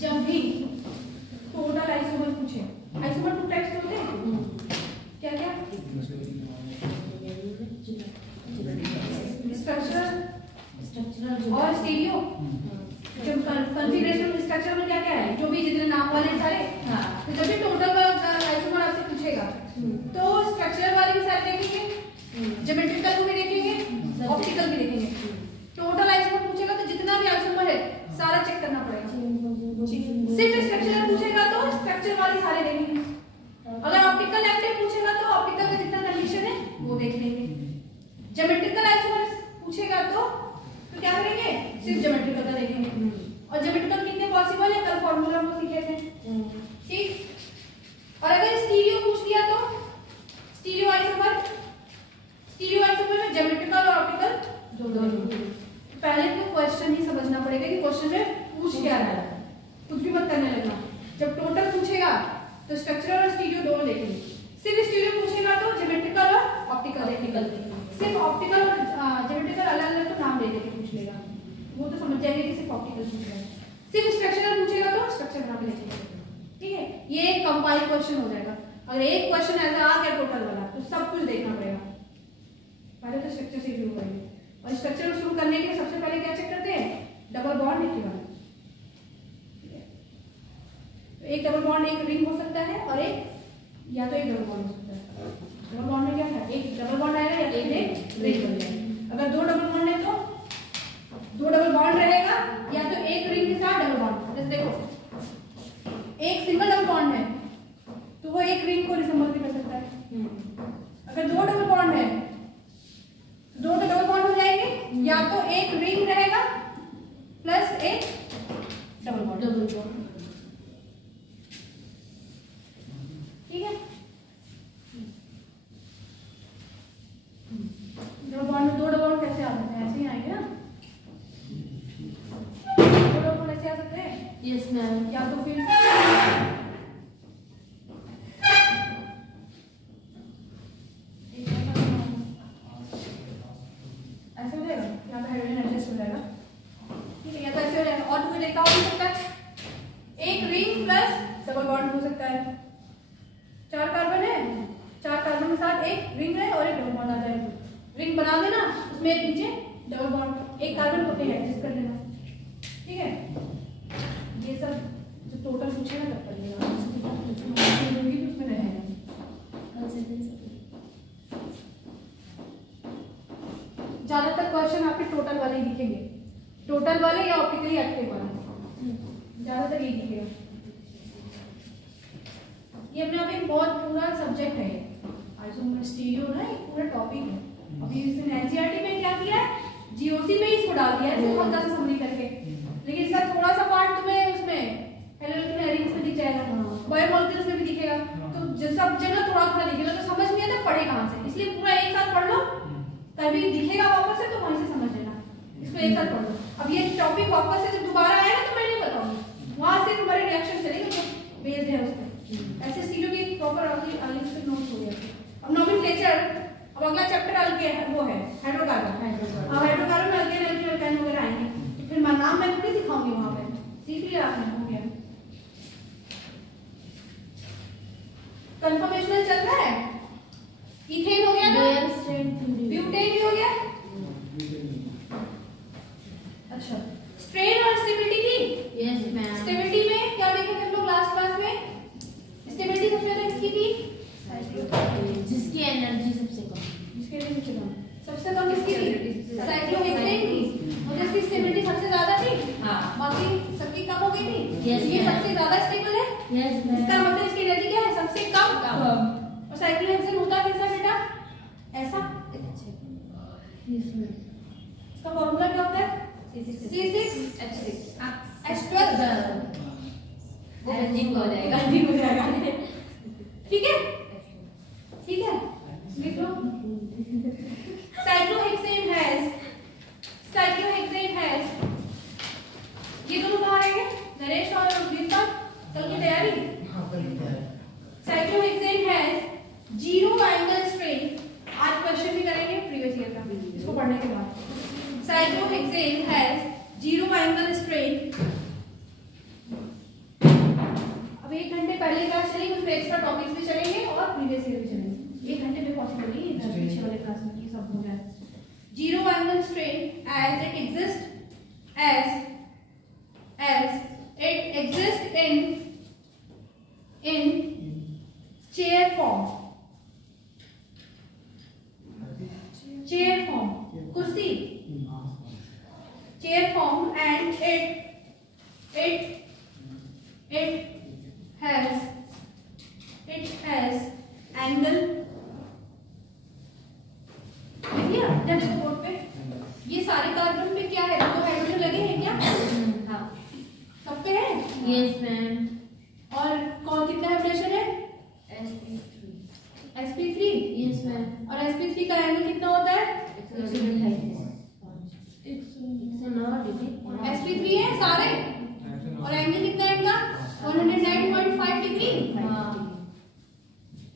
जब भी total isomer पूछे, आइसोमर 2 टाइप्स होते हैं, क्या क्या? स्ट्रक्चरल और स्टीरियो। जब कॉन्फ़िगरेशन स्ट्रक्चर में क्या क्या है, जो भी जितने नाम वाले हैं सारे, तो जब भी टोटल आइसोमर आपसे पूछेगा तो स्ट्रक्चरल वाले भी सारे देखेंगे, ज्योमेट्रिकल को भी देखेंगे, ऑप्टिकल भी देखेंगे। टोटल आइसोमर पूछेगा तो जितना भी आइसोमर है सारा चेक करना पड़ेगा। सिर्फ स्ट्रक्चरल पूछेगा तो स्ट्रक्चर वाले सारे देखेंगे। अगर ऑप्टिकल एक्टिव पूछेगा तो ऑप्टिकल का जितना कंडीशन है वो देख लेंगे। ज्योमेट्रिकल आइसोमर पूछेगा तो क्या करेंगे, सिर्फ ज्योमेट्रिकल का देखेंगे। और ज्योमेट्रिकल कितने पॉसिबल है, कल फॉर्मूला हम सीखे थे, ठीक। और अगर स्टीरियो पूछ लिया तो स्टीरियो आइसोमर में ज्योमेट्रिकल और ऑप्टिकल दोनों। पहले तो क्वेश्चन ही समझना पड़ेगा कि क्वेश्चन में पूछ क्या रहा है, कुछ भी मत करने लगना। जब टोटल पूछेगा तो स्ट्रक्चरल और स्टीरियो दोनों देखेंगे। सिर्फ स्टीरियो पूछेगा तो ज्योमेट्रिकल और ऑप्टिकल देखेंगे। सिर्फ ऑप्टिकल और ज्योमेट्रिकल अलग अलग तो नाम दे देके पूछ लेगा, वो तो समझ जाएंगे कि सिर्फ ऑप्टिकल पूछ रहा है। सिर्फ स्ट्रक्चरल पूछेगा तो स्ट्रक्चर नाम देखेंगे, ठीक है। ये एक कंपाइल क्वेश्चन हो जाएगा। अगर एक क्वेश्चन ऐसा आ गया टोटल वाला तो सब कुछ देखना पड़ेगा। पहले तो स्ट्रक्चर से शुरू करेंगे, और स्ट्रक्चर शुरू करने के लिए सबसे पहले क्या चेक करते हैं, डबल बॉन्ड इक्विवेलेंट। एक डबल बॉन्ड एक रिंग हो सकता है, और एक या तो एक डबल बॉन्ड हो सकता है। डबल बॉन्ड में क्या है, एक डबल बॉन्ड आएगा या तो एक रिंग बन जाएगा। अगर 2 डबल बॉन्ड है तो 2 डबल बॉन्ड रहेगा, या तो एक रिंग के साथ डबल बॉन्ड। जैसे देखो एक सिंगल डबल बॉन्ड है तो वो एक रिंग को रिसेंबल भी कर सकता है। अगर 2 डबल बॉन्ड है तो 2 डबल बॉन्ड हो जाएंगे, या तो एक रिंग रहेगा प्लस एक डबल बॉन्ड, ठीक है। डबल बॉन्ड में 2 डबल बॉन्ड कैसे आ सकते हैं, ऐसे ही आएंगे ना। 2 डबल बॉन्ड ऐसे आ सकते हैं, यस मैम। या तो फिर ऐसे हो जाएगा, या तो हाइड्रोजन एडजस्ट हो जाएगा, ठीक है। या तो ऐसे हो जाएगा। और कोई तरीका हो सकता है, एक रिंग प्लस डबल बॉन्ड हो सकता है। 4 कार्बन है, 4 कार्बन के साथ एक रिंग है और एक डबल बॉन्ड आ जाएगा। रिंग बना देना, उसमें एक नीचे डबल बॉन्ड, एक कार्बन को एडजस्ट कर देना, ठीक है। ये सब जो टोटल पूछेगा तब कर लेगा, उसमें रहेगा। ज्यादातर क्वेश्चन आपके टोटल वाले ही दिखेंगे, टोटल वाले या ऑप्टिकली एक्टिव वाले, ज्यादातर ये दिखेगा। ये अपने आप एक बहुत पूरा सब्जेक्ट है, आइसोमर स्टीरियो ना एक पूरा टॉपिक है। अभी इसने एनसीईआरटी में क्या किया है, जीओसी में इसको डाल दिया है सिर्फ हल्का सा समरी करके, लेकिन इसका थोड़ा सा पार्ट तुम्हें उसमें हेलोजन एरिंग्स में दिख जाएगा, बायोमोलिक्यूल्स में भी दिखेगा। तो सब जगह थोड़ा थोड़ा दिखेगा, तो समझ नहीं आता पढ़े कहाँ से, इसलिए पूरा एक साथ पढ़ लो, तभी दिखेगा वापस से तो वहीं से समझ लेना, इसको एक साथ पढ़ लो। अब ये टॉपिक वापस से जब दोबारा आएगा तो मैं नहीं बताऊंगी, वहां से तुम्हारे रिएक्शन चलेंगे जो बेस्ड है उस पर। ऐसे स्टीरियो की प्रॉपर अलिस्टिक नोट्स हो गया। अब नोमेनक्लेचर, अब अगला चैप्टर वो है हाइड्रोकार्बन। अब हाइड्रोकार्बन में अल्केन एल्कीन एल्काइन वगैरह आएंगे, तो फिर नाम मैं थोड़ी सिखाऊंगी, वहां पे सीख लिया आपने, हो गया। कंफर्मेशनल चल रहा है, इथेन हो गया ना, ब्यूटेन भी हो गया। अच्छा, स्ट्रेन और स्टेबिलिटी की, यस मैम। स्टेबिलिटी में क्या देखे थे हम लोग लास्ट क्लास में, स्टेबिलिटी सबसे ज्यादा किसकी थी, जिसकी एनर्जी सबसे कम, सबसे कम किसकी थी, साइक्लोहेक्सेन की। और जिसकी स्टेबिलिटी सबसे ज्यादा थी, हां, बाकी सबकी कम हो गई थी। ये सबसे ज्यादा स्टेबल है, यस मैम। इसका मतलब इसकी एनर्जी क्या है, सबसे कम। और साइक्लोहेक्सेन होता कैसा बेटा, ऐसा, इसका फॉर्मूला क्या होता है, C6H12 हो जाएगा, ठीक है, ठीक है, लिख लो। साइक्लोहेक्सेन हैज ये दोनों कहाँ रहेंगे, नरेश और गीता, कल की तैयारी। साइक्लोहेक्सेन हैज 0 एंगल स्ट्रेन, आज क्वेश्चन भी करेंगे प्रीवियस ईयर का, इसको पढ़ने के बाद। cyclohexane has zero angle strain. अब 1 घंटे पहले क्लास चलेगी, उसमें एक्स्ट्रा टॉपिक्स भी चलेंगे और प्रीवियस ईयर भी चलेंगे। 1 घंटे में पॉसिबल नहीं है पीछे वाले क्लास में ये सब हो जाए। Zero angle strain as it exists in chair form, कुर्सी, chair form, and it has angle, देखिए बोर्ड पे ये सारे कार्बन पे क्या है, दो हाइड्रोजन लगे हैं क्या? हाँ, सब पे है। Yes ma'am. और कौन कितना हाइड्रोजन है? sp3। Yes ma'am. और sp3 का एंगल कितना होता है? sp3 है सारे, और एंगल कितना है इनका? 109.5 डिग्री।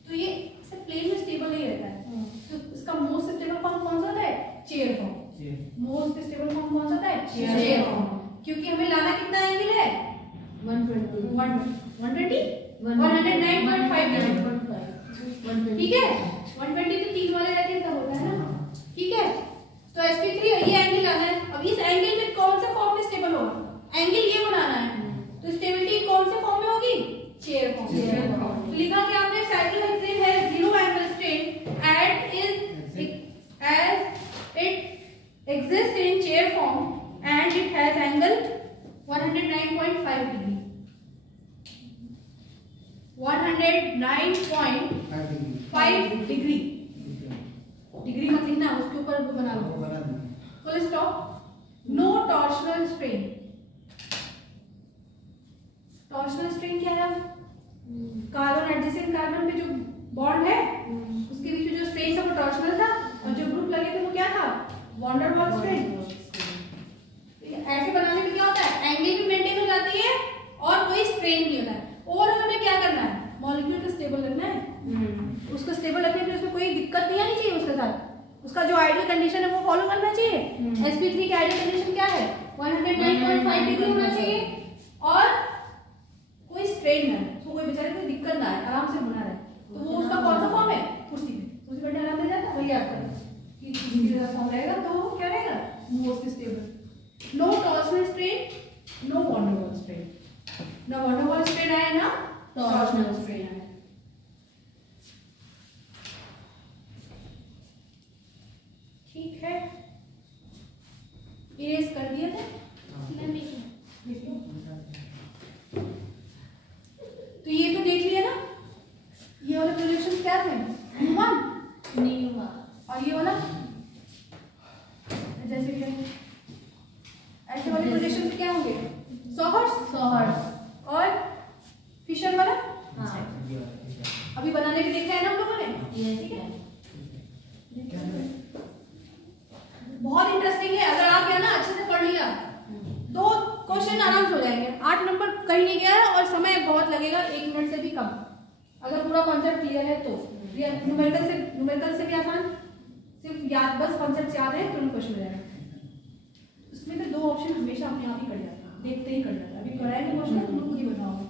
तो ये प्लेन में स्टेबल नहीं रहता है, तो इसका मोस्ट स्टेबल फॉर्म कौन सा होता है? Chair form. Most stable form कौन सा होता है? Chair form. क्योंकि हमें लाना कितना एंगल है? 120 109.5 डिग्री। ठीक है, 120 तो 3 वाले रहते हैं तब होता है ना। ठीक है, तो sp3 ये एंगल लाना है। अब इस एंगल में कौन सा फॉर्म में स्टेबल होगा? एंगल ये बनाना है, तो स्टेबिलिटी कौन से फॉर्म में होगी? Chair form. तो लिखा कि आपने साइक्लोहेक्सेन है zero angle strain as it exists in chair form and it has angle 109.5 degree. 109.5 degree. Degree मत लिखना, उसके ऊपर बना लो full stop. No torsional strain. Torsional strain क्या है? कार्बन एडजेसेंट कार्बन पे जो बॉन्ड है उसके बीच में जो स्ट्रेन था वो टॉर्शनल था, और जो ग्रुप लगे थे वो क्या था? Van der Waals strain. ऐसे बनाने में क्या होता है? एंगल भी मेंटेन हो जाती है और कोई स्ट्रेन नहीं होता है। और हमें क्या करना है? मॉलिक्यूल को स्टेबल रखना है। उसको स्टेबल रखने के लिए उसमें कोई दिक्कत नहीं आनी चाहिए उसके साथ। उसका जो आइडियल कंडीशन है वो फॉलो करना चाहिए। sp3 की आइडियल कंडीशन क्या है? 109.5 डिग्री होना चाहिए और कोई स्ट्रेन ना है, उसको कोई बेचारे कोई दिक्कत ना है, आराम से बना रहे। तो वो उसका कौन सा फॉर्म है? कुर्सी पे आराम मिल जाता है, वही याद करना कि कुर्सी का फॉर्म रहेगा तो क्या रहेगा? Most stable. No torsional strain, no van der Waals strain. ना वॉन डेर वाल्स स्ट्रेन आया ना टॉर्शनल स्ट्रेन आया। ठीक है, इरेज कर दिया था। तो ये तो देख लिया ना, ये वाले प्रोजेक्शन क्या थे? वन नहीं हुआ। और ये वाला जैसे कि ऐसे वाले प्रोजेक्शन क्या होंगे? सॉहर्स। और फिशर वाला अभी बनाने के देखा है ना हम लोगों ने। ठीक है, बहुत इंटरेस्टिंग है। अगर आप ना अच्छे से पढ़ लिया 2 क्वेश्चन आराम से हो जाएंगे। 8 नंबर कहीं नहीं गया है और समय बहुत लगेगा, 1 मिनट से भी कम। अगर पूरा कॉन्सेप्ट क्लियर है तो न्यूमेरिकल से भी आसान, सिर्फ याद, बस कॉन्सेप्ट याद है तो क्वेश्चन हो जाएगा। उसमें तो 2 ऑप्शन हमेशा अपने आप ही कट जाता है, देखते ही कट जाता है। अभी कराएंगे क्वेश्चन, तुम लोग खुद ही बताओगे।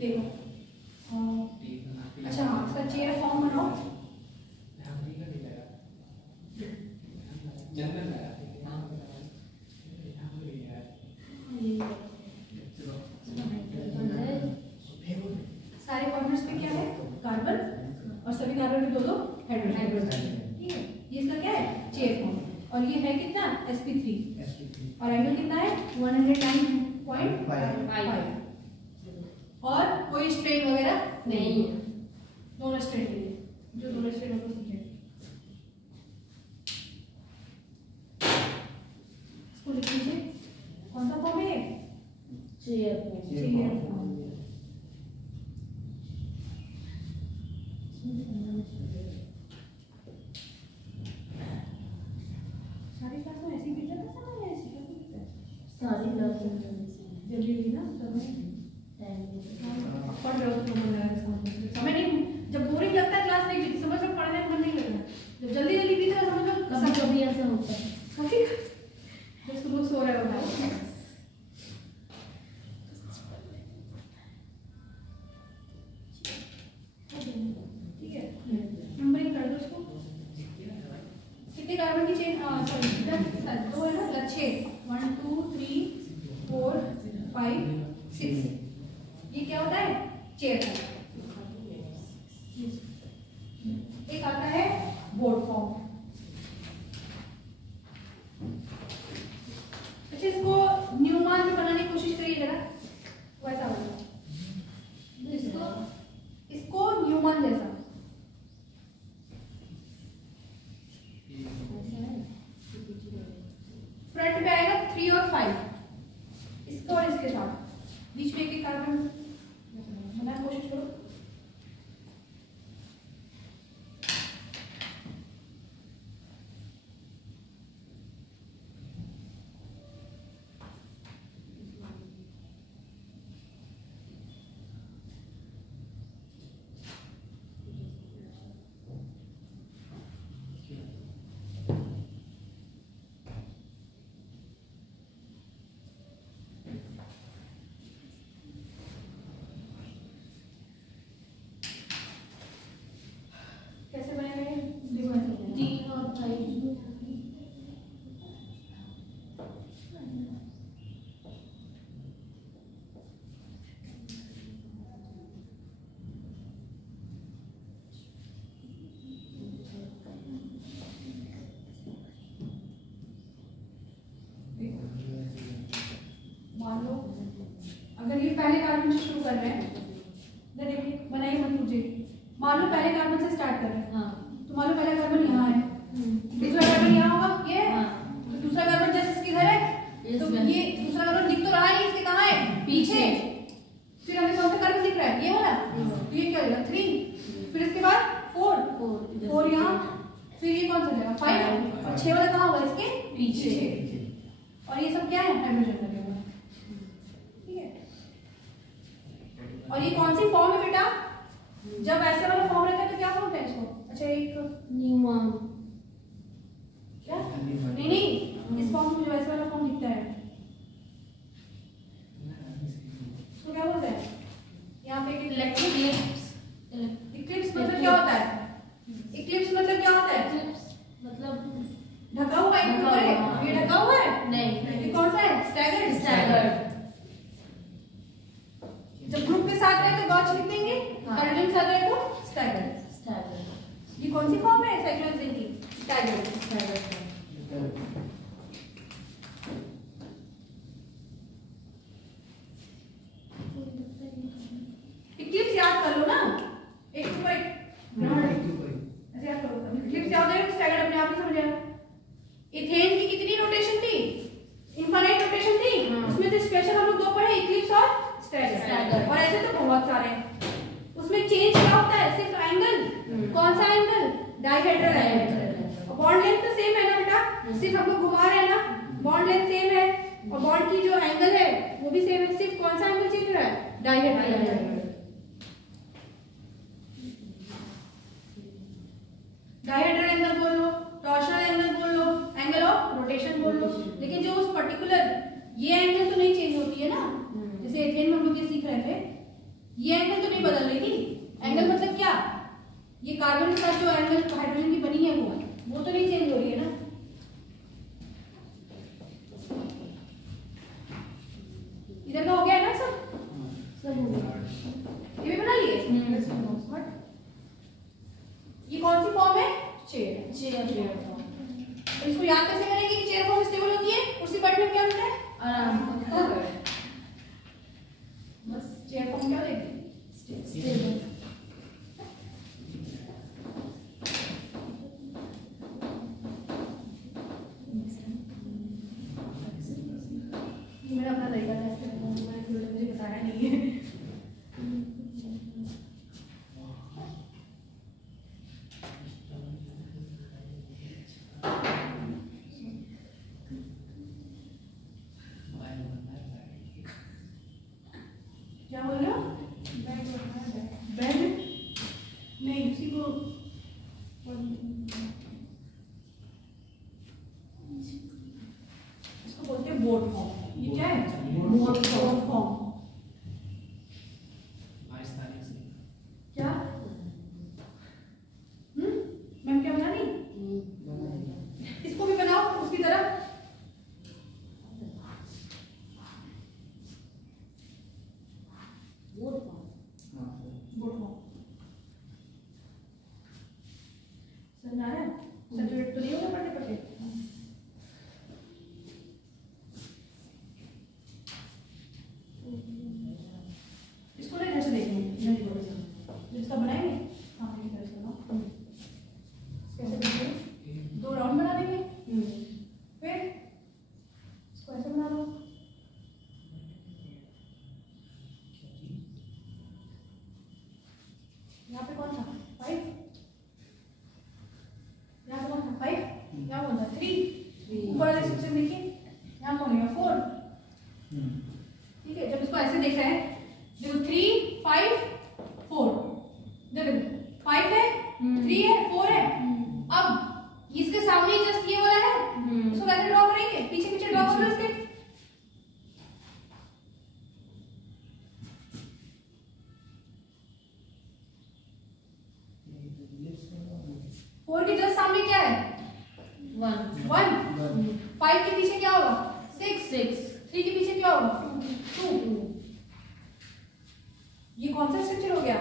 देखो, अच्छा हाँ, इसका चेयर फॉर्म बनाओ। सारे कॉर्नर्स पे क्या है? कार्बन, और सभी कार्बन में 2-2 हाइड्रोजन। ठीक है, ये इसका क्या है? Chair form. और ये है कितना? sp3। और एंगल कितना है? 109.5। और कोई स्ट्रेन वगैरह नहीं है। दोनों स्ट्रेन के लिए जो दोनों स्ट्रेन को सीखे इसको लिख लीजिए। कौन सा फॉर्म है? Chair form. सारी क्लास में ऐसे ही बिल्डर का समय है, ऐसे ही सारी क्लास में जल्दी भी ना समय पढ़ रहे हो तो मन लगा समय नहीं। जब बोरिंग लगता है क्लास नहीं समझ में, पढ़ने में मन नहीं लगता। जब जल्दी बीत रहा समझ लो, कभी ऐसा होता है। अच्छा इसको न्यूमान में बनाने की कोशिश करिए जरा, वैसा होगा इसको न्यूमान जैसा। फ्रंट पे आएगा 3 और 5, इसको और इसके साथ बीच में एक कार्बन बनाने की कोशिश करो। कैसे बनेगा? 3 और 5। मान लो अगर ये पहले कार्बन से शुरू कर रहे हैं, देखिए बनाइए मत पूछिए। मान लो पहले कार्बन से स्टार्ट कर रहे हैं, हाँ। तो मान लो पहला कार्बन यहाँ है, दूसरा कार्बन यहाँ होगा, ये तो दूसरा कार्बन जैसे इसके घर है, तो ये दूसरा कार्बन दिख तो रहा है, इसके कहाँ है? पीछे। फिर हमें कौन सा कार्बन दिख रहा है? ये वाला। तो ये क्या होगा? 3। फिर इसके बाद 4 यहाँ, फिर ये कौन सा जाएगा? 5 और 6 वाला कहाँ होगा? इसके पीछे। और ये सब क्या है? हाइड्रोजन लगे हुए हैं, ठीक है। और ये कौन सी फॉर्म है बेटा? जब ऐसे वाला फॉर्म रहता है तो क्या बोलते हैं इसको? अच्छा एक न्यूमान। क्या? नहीं, इस फॉर्म में जो ऐसे वाला फॉर्म दिखता है उसको क्या बोलते हैं? यहाँ पे एक इक्लिप्स। इक्लिप्स मतलब क्या होता है? इक्लिप्स मतलब क्या होता है? मतलब ढका हुआ है, ढका हुआ। ये ढका हुआ है? नहीं। ये कौन सा है? स्टैगर्ड। स्टैगर्ड। जब ग्रुप के साथ रहे तो गॉच लिख देंगे, हाइड्रोजन के साथ रहे तो स्टैगर्ड। स्टैगर्ड। ये कौन सी फॉर्म है साइक्लोहेक्सेन की? स्टैगर्ड। इक्लिप्स याद कर लो ना, एक ऊपर एक ऐसे याद करो। इक्लिप्स याद है, स्टैगर्ड अपने आप ही समझ आएगा। इथेन की कितनी रोटेशन थी? इनफाइनाइट रोटेशन थी। उसमें से स्पेशल हम लोग 2 पढ़े, इक्लिप्स और स्टैगर्ड। और ऐसे तो बहुत सारे हैं। उसमें चेंज क्या होता है? सिर्फ एंगल। कौन सा angle? Dihedral angle. Bond length तो सेम है ना बेटा, सिर्फ हम लोग घुमा रहे हैं ना, बॉन्ड लेंथ सेम है और बॉन्ड की जो एंगल है वो भी सेम है, सिर्फ कौन सा एंगल चेंज हो रहा है? Dihedral angle. डायहेड्रल एंगल बोल लो, टॉर्शनल एंगल बोल लो, एंगल ऑफ रोटेशन बोल लो, लेकिन जो उस पर्टिकुलर ये एंगल तो नहीं चेंज होती है ना। जैसे एथेन में हम लोग ये सीख रहे थे, ये एंगल तो नहीं बदल रही थी। एंगल मतलब क्या? ये कार्बन के साथ जो एंगल हाइड्रोजन की बनी है वो तो नहीं चेंज हो रही है ना। इधर का हो गया है ना सब हो गया। ये भी बना लिए? ये कौन सी फॉर्म है? चेयर। तो इसको याद कैसे करेंगे कि चेयर फॉर्म स्टेबल होती है? कुर्सी बैठने में क्या मिलता है? आराम। बस चेयर फॉर्म क्या देगी? स्टेबल। मेरा अपना तरीका है, मैंने मुझे बताया नहीं है। क्या बोल रहे हो? बेड नहीं, उसी को इसको बोलते हैं बोर्ड फॉर्म। ये क्या है? Board form. क्या? मैम क्या बना दी? इसको भी बनाओ उसकी तरह। समझ आ रहा है? सैचुरेट तो नहीं होगा पढ़ते पढ़ते। देखिए यहाँ कौन है 4, ठीक है। जब इसको ऐसे देखा है, देखो 3 5 4, देखो 5 है 3 है 4 है। अब इसके सामने जस्ट ये वाला है, इसको कैसे ड्रॉ करेंगे, पीछे पीछे ड्रॉ करो इसके। फोर के जस्ट सामने क्या है 1, 5 के पीछे क्या होगा 6, 3 के पीछे क्या होगा 2। ये कौन सा स्ट्रक्चर हो गया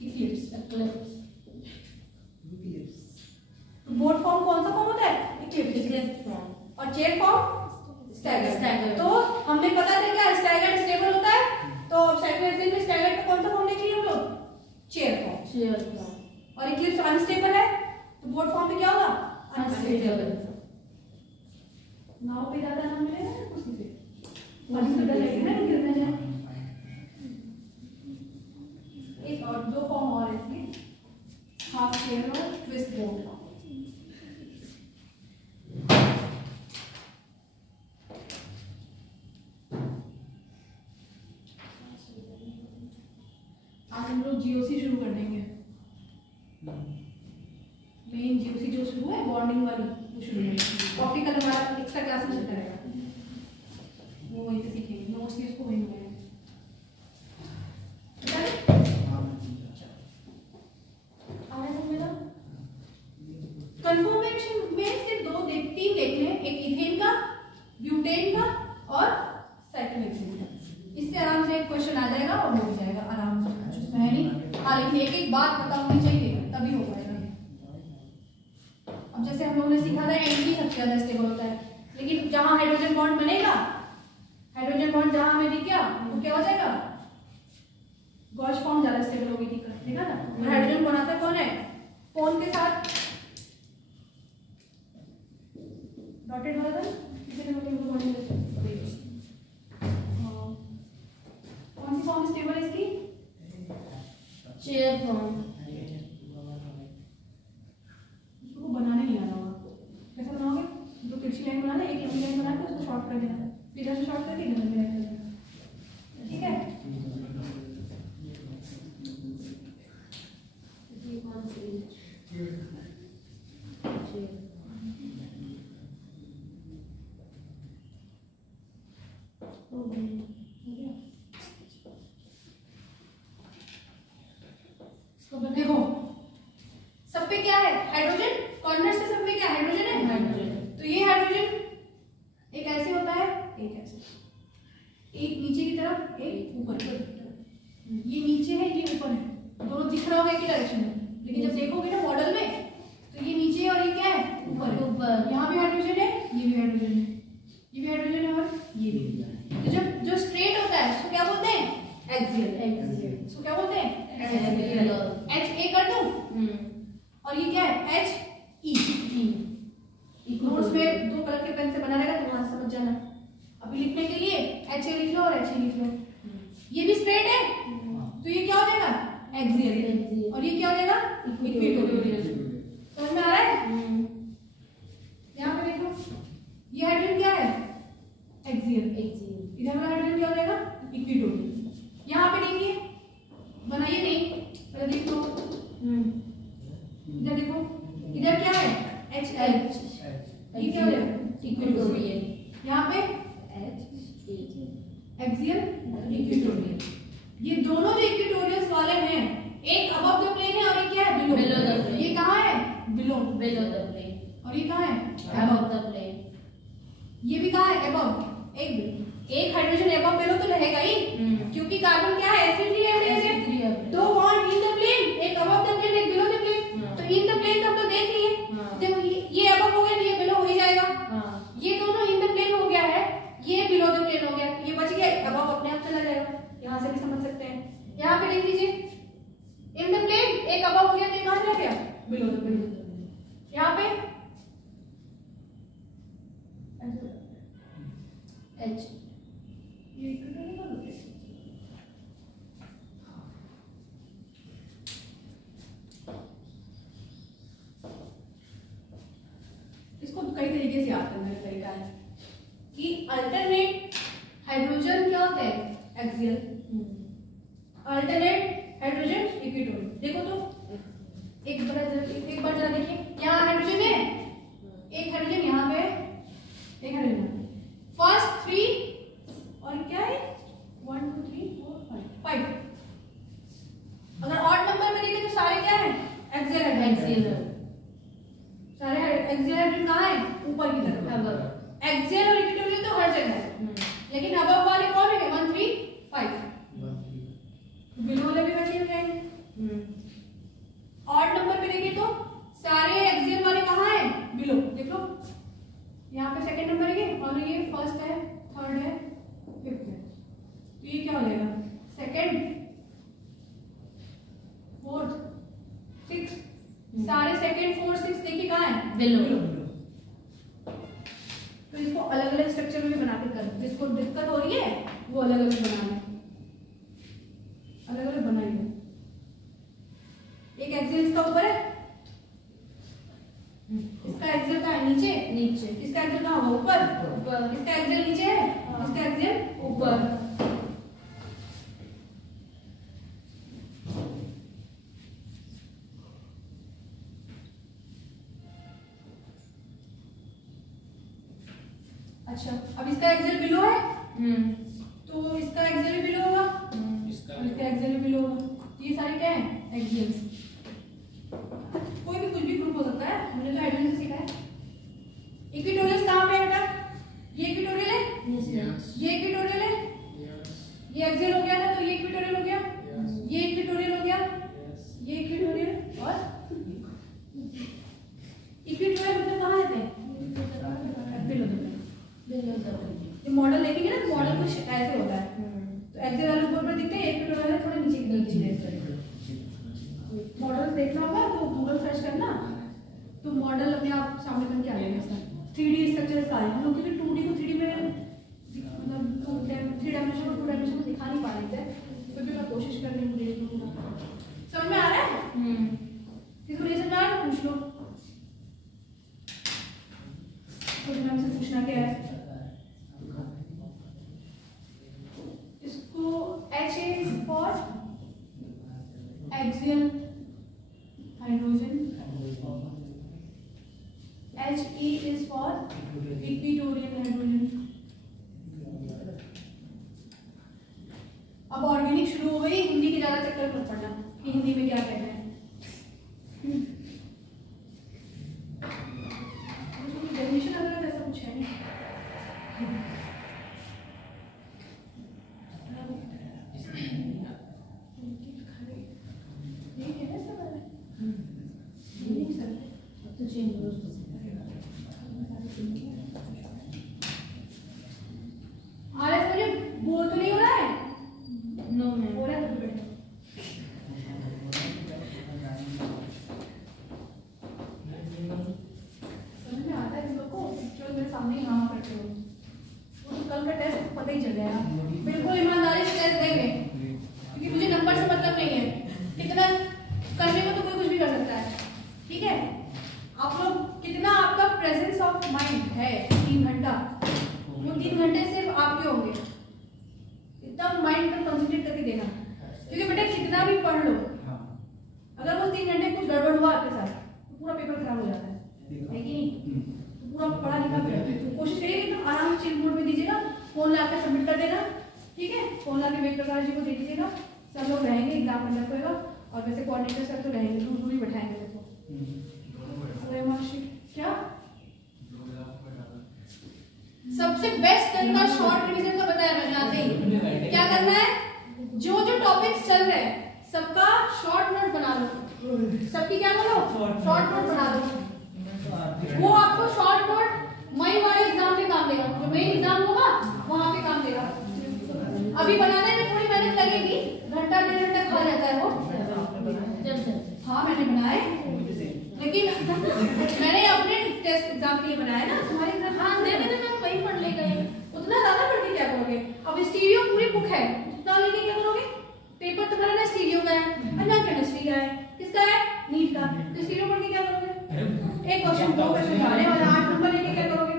इक्लिप्स। तो बोर्ड फॉर्म कौन सा फॉर्म होता है इक्लिप्स और चेयर फॉर्म स्टैगर्ड। तो हमें पता था क्या स्टैगर्ड स्टेबल होता है, तो साइक्लोहेक्सेन में स्टैगर्ड का कौन सा फॉर्म देख लिए हम लोग चेयर फॉर्म। और इक्लिप्स अनस्टेबल है तो बोर्ड फॉर्म में क्या होगा अनस्टेबल। नाव पे ज्यादा नाम मिलेगा ना कुर्सी पे पानी तो डर लगेगा ना गिरना जाए। एक और 2 फॉर्म और इसमें हाफ चेयर और ट्विस्ट बोर्ड। आज हम लोग जीओसी शुरू कर देंगे। मेन जीओसी जो शुरू है बॉन्डिंग वाली वो शुरू है। ऑप्टिकल हमारा एक्स्ट्रा क्लास में चलता रहेगा, वो वहीं पे सीखेंगे। नोट्स भी उसको वहीं मिलेगा। कंफर्मेशन में सिर्फ 3 देख लें, एक इथेन का, ब्यूटेन का और साइक्लोहेक्सेन का। इससे आराम से एक क्वेश्चन आ जाएगा और हो जाएगा आराम से, कुछ उसमें है नहीं। हाँ लेकिन एक बात पता होनी चाहिए तभी हो पाएगा। अब जैसे हम लोगों ने सीखा था एंटी सबसे ज्यादा स्टेबल होता है, लेकिन जहां हाइड्रोजन बॉन्ड बनेगा, हाइड्रोजन बॉन्ड जहां हमें दिख गया वो क्या हो जाएगा गॉश फॉर्म ज्यादा स्टेबल होगी। देखा ना हाइड्रोजन बनाता कौन है फोन के साथ डॉटेड वाला था, किसी ने बोला बॉन्डिंग कौन सी फॉर्म स्टेबल है इसकी चेयर फॉर्म। उसको बनाने नहीं आना होगा, कैसे बनाओगे 2 तिरछी लाइन बनाना, एक लंबी लाइन बना के उसको शॉर्ट कर देना, इधर से शॉर्ट करके इधर लंबी लाइन कर देना, ठीक है। देखो सब पे क्या है हाइड्रोजन, कॉर्नर से सब पे क्या हाइड्रोजन है हाइड्रोजन। तो ये हाइड्रोजन एक ऐसे होता है, एक ऐसे, एक नीचे की तरफ एक ऊपर की तरफ। ये नीचे है ये ऊपर है, दोनों दिख रहा होगा एक ही डायरेक्शन में, लेकिन जब देखोगे ना मॉडल में तो ये नीचे और ये क्या है ऊपर है। यहाँ भी हाइड्रोजन है, ये भी हाइड्रोजन है, ये भी हाइड्रोजन है और ये भी। तो जब जो स्ट्रेट होता है उसको क्या बोलते हैं एक्सियल, इसको क्या बोलते हैं एक्सियल। एच ए कर दूं और ये क्या है एच ई। नोट्स में 2 कलर के पेन से बना रहेगा तो वहां समझ जाना। अभी लिखने के लिए एच ए लिख लो और एच ई लिख लो। ये भी स्ट्रेट है तो ये क्या हो जाएगा एक्सियल, और ये क्या हो जाएगा इक्वेटोरियल। समझ में आ रहा है। यहाँ पे देखो ये हाइड्रोजन क्या है एक्सियल, इधर वाला हाइड्रोजन क्या हो जाएगा इक्वेटोरियल। यहाँ पे देखिए बनाइए नहीं पहले देख लो, इधर देखो इधर क्या है एच एल, ये क्या हो जाएगा इक्वेटोरियल। यहाँ पे एक्सियल इक्वेटोरियल। ये दोनों जो इक्वेटोरियल्स वाले हैं, एक अबव द प्लेन है और एक क्या है बिलो द प्लेन। ये कहाँ है बिलो द प्लेन और ये कहाँ है अबव द प्लेन। ये भी कहाँ है अबव, एक हाइड्रोजन अबव बिलो तो रहेगा ही, क्योंकि कार्बन क्या है sp3 है, 2 बॉन्ड इन द प्लेन, एक अबव द प्लेन एक बिलो द प्लेन। तो इन द प्लेन तो हम तो देख लिए, जब ये अबव हो गया तो ये बिलो हो ही जाएगा। ये दोनों इन द प्लेन हो गया है, ये बिलो द प्लेन हो गया, ये बच गया अबव अपने आप चला जाएगा। यहाँ से भी समझ सकते हैं। यहाँ पे लिख लीजिए इन द प्लेन एक अबव हो गया तो कहाँ चला गया बिलो द प्लेन। यहाँ पे एच ये इसको कई तरीके से याद करने का तरीका है। अल्टरनेट हाइड्रोजन क्या होता है? एक्सियल। Alternate hydrogen equatorial. देखो तो एक बार जरा देखिए, यहाँ हाइड्रोजन है, एक हाइड्रोजन यहाँ पे, एक हाइड्रोजन फर्स्ट 3 और क्या है 1 2 3 4 5। अगर ऑड नंबर में देखें तो सारे क्या है? Axial hydrogen. सारे एक्सियल हाइड्रोजन कहाँ है? ऊपर की तरफ। एक्सियल और इक्विटोरियल तो हर जगह है, लेकिन अबव वाले कौन है? 1 3 5। बिलो वाले भी वैसे ही हो जाएंगे। ऑड नंबर पे देखिए तो सारे एक्सियल वाले कहाँ है? बिलो। देख लो यहाँ पे सेकंड नंबर है और ये फर्स्ट है, थर्ड है, फिफ्थ है, तो ये क्या हो जाएगा? Second, fourth, six. सारे सेकंड, फोर्थ, सिक्स देखिए कहाँ है? बिलो। तो इसको अलग अलग स्ट्रक्चर में भी बना के कर, जिसको दिक्कत हो रही है वो अलग अलग बनाना है, अलग अलग बनाइए। एक एक्सियल इसका ऊपर है, इसका एक्सियल कहाँ है? नीचे। इसका एक्सियल कहाँ होगा? ऊपर। इसका एक्सियल नीचे है, इसका एक्सियल ऊपर। अच्छा, अब इसका एक्सियल बिलो है, तो इसका एक्सियल भी बिलो होगा, इसका एक्सियल भी बिलो होगा। ये सारे क्या है? एक्सियल्स। कोई भी कुछ भी ग्रुप हो सकता है, हमने तो हाइड्रोजन से सीखा है। इक्विटोरियल्स कहाँ पे है बेटा? ये इक्विटोरियल है, ये इक्विटोरियल है, ये एक्सियल हो गया था तो ये इक्विटोरियल हो गया, ये इक्विटोरियल हो गया, ये इक्विटोरियल और इक्विटोरियल मतलब कहाँ रहते हैं? ये मॉडल देखेंगे ना, मॉडल कुछ ऐसे होता है, तो एक्सियल वाले ऊपर दिखते हैं, इक्विटोरियल थोड़ा नीचे। मॉडल देखना होगा तो गूगल सर्च करना, तो मॉडल अपने आप सामने बन के आ जाएगा। इसका 3D स्ट्रक्चर का हम लोग क्योंकि 2D को 3D में मतलब 3 डायमेंशन को 2 डायमेंशन में दिखा नहीं पा रहे थे, फिर भी मैं कोशिश कर रही हूँ। समझ में आ रहा है? किसको नहीं समझ आ रहा पूछ लो, तो मैम से पूछना क्या है। इसको H is for axial hydrogen, HE is for equatorial hydrogen। अब ऑर्गेनिक शुरू हो गई, हिंदी के ज्यादा चक्कर मत पड़ना कि हिंदी में क्या कहते हैं। डेफिनेशन अगर ऐसा कुछ है नहीं। बोल तो नहीं हो रहा है? No ma'am. हो रहा है तो बैठो। समझ में आता है तुम लोग को? चलो मेरे सामने ही हाँ करते हो, तो कल का टेस्ट पता ही चल जाएगा। बिल्कुल ईमानदारी से टेस्ट देंगे, क्योंकि मुझे नंबर से मतलब नहीं है, कितना करने में तो कोई कुछ भी कर सकता है। ठीक है, आप लोग कितना आपका प्रेजेंस ऑफ माइंड है 3 घंटा, वो 3 घंटे सिर्फ आपके होंगे। इतना माइंड पर कंसंट्रेट करके देना, क्योंकि बेटा कितना भी पढ़ लो, अगर वो 3 घंटे कुछ गड़बड़ हुआ आपके साथ तो पूरा पेपर खराब हो जाता है कि नहीं? तो पूरा पढ़ा लिखा तो कोशिश करिए एकदम आराम से चिल मोड में दीजिएगा, फोन ला कर सबमिट कर देना। ठीक है, फोन ला के वेद प्रकाश जी को दे दीजिएगा, सब लोग रहेंगे, एग्जाम कंडक्ट होगा, और वैसे कोऑर्डिनेटर सर तो रहेंगे, दूर ही बैठाएंगे देखो। क्या सबसे बेस्ट तरीका शॉर्ट रिवीजन का बताया मैंने आते ही। क्या करना है? जो जो टॉपिक्स चल रहे हैं सबका शॉर्ट नोट बना लो, सबकी क्या करो? शॉर्ट नोट बना लो। वो आपको शॉर्ट नोट मई वाले एग्जाम में काम देगा, जो मेन एग्जाम होगा वहां पे काम देगा। अभी बनाने में थोड़ी मेहनत लगेगी, घंटा 1.5 घंटा खा जाता है वो। हाँ मैंने बनाए, लेकिन मैंने अपने टेस्ट एग्जाम के लिए बनाया ना, तुम्हारे एग्जाम। हाँ दे देना, मैं वही पढ़ ले गए, उतना ज्यादा पढ़ के क्या करोगे? अब स्टीरियो पूरी बुक है, उतना लेके क्या करोगे? पेपर तुम्हारा ना स्टीरियो का है, अन्ना केमिस्ट्री का है, किसका है? नीट का। तो स्टीरियो पढ़ के क्या करोगे? एक क्वेश्चन 2 क्वेश्चन जाने वाला 8 नंबर लेके क्या करोगे?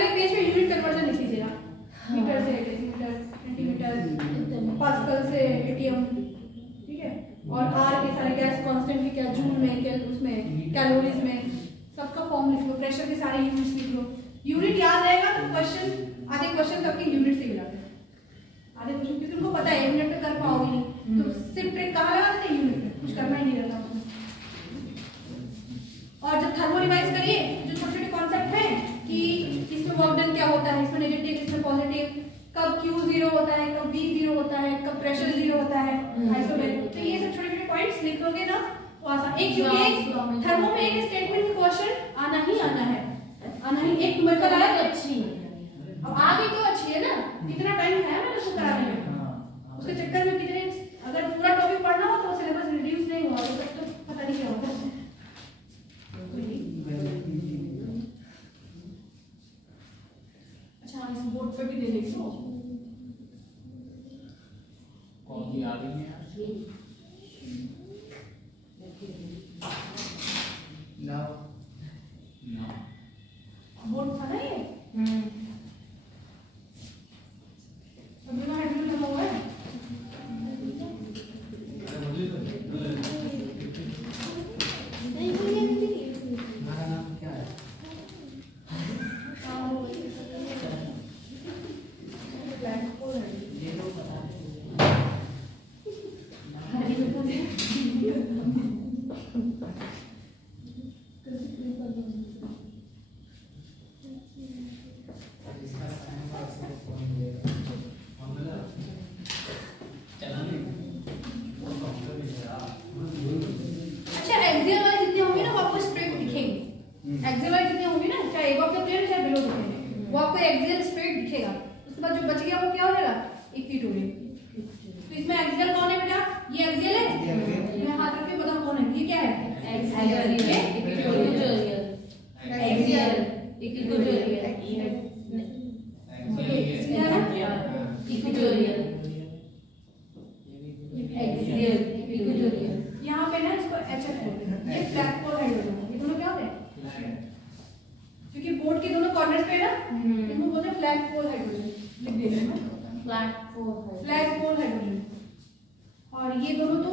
वाले पेज पे यूनिट कन्वर्जन लिख लीजिएगा, मीटर से डेसीमीटर, सेंटीमीटर, पास्कल से एटीएम, ठीक है। और आर के सारे गैस कांस्टेंट के क्या, जूल में, क्या उसमें कैलोरीज में, सबका फॉर्म लिख लो, प्रेशर के सारे यूनिट्स लिख लो। यूनिट याद रहेगा तो क्वेश्चन, आधे क्वेश्चन तक के यूनिट से मिलाते हैं, आधे क्वेश्चन, क्योंकि उनको पता है यूनिट पे कर पाओगे नहीं, तो सिर्फ ट्रिक कहाँ लगा देते हैं, यूनिट पे, कुछ करना ही नहीं रहता उसमें। और जब थर्मो रिवाइज करिए, जो छोटे छोटे कॉन्सेप्ट हैं कि इसमें वर्क डन क्या होता है, इसमें नेगेटिव, इसमें पॉजिटिव, कब Q 0 होता है, कब V 0 होता है, कब प्रेशर 0 होता है, आइसोमेरिक, तो ये सब छोटे छोटे पॉइंट्स लिख लोगे ना तो आसान। एक थर्मो में एक स्टेटमेंट में क्वेश्चन आना ही आना है, आना ही। एक नंबर का लाया तो अच्छी है, अब आ गई तो अच्छी है ना, कितना टाइम है मैंने उसको कराने में, उसके चक्कर में कितने, अगर पूरा टॉपिक पढ़ना हो तो सिलेबस रिड्यूस नहीं हुआ तो तब तो पता नहीं क्या होगा। अच्छा इस बोर्ड पे भी दे देंगे तो कौन सी आ रही है यार? ना ना बोर्ड था ना ये, अभी वहाँ एडमिट लगा हुआ है। हमारा नाम क्या है? ये तो पता है। अच्छा एक्सियल वाले जितने होंगे ना वो आपको स्ट्रेट दिखेंगे, एक्सियल वाले जितने होंगे ना, चाहे एबव द प्लेन चाहे बिलो द प्लेन, वो आपको एक्सियल स्ट्रेट दिखेगा। उसके बाद जो बच गया वो क्या हो जाएगा, इक्विटोरियल। तो इसमें एक्सियल कौन है बेटा, ये एक्सियल है, मैं हाथ रख के बताऊं कौन है, ये क्या है, एक्सियल, ये equatorial, axial equatorial, equatorial, axial equatorial. यहाँ पे ना इसको HF बोलते हैं, ये फ्लैट पोल हाइड्रोजन, ये दोनों क्या होते हैं, क्योंकि बोर्ड के दोनों कॉर्नर्स पे ना इसको बोलते हैं फ्लैट पोल हाइड्रोजन, लिख देंगे ना फ्लैट पोल हाइड्रोजन। और ये दोनों तो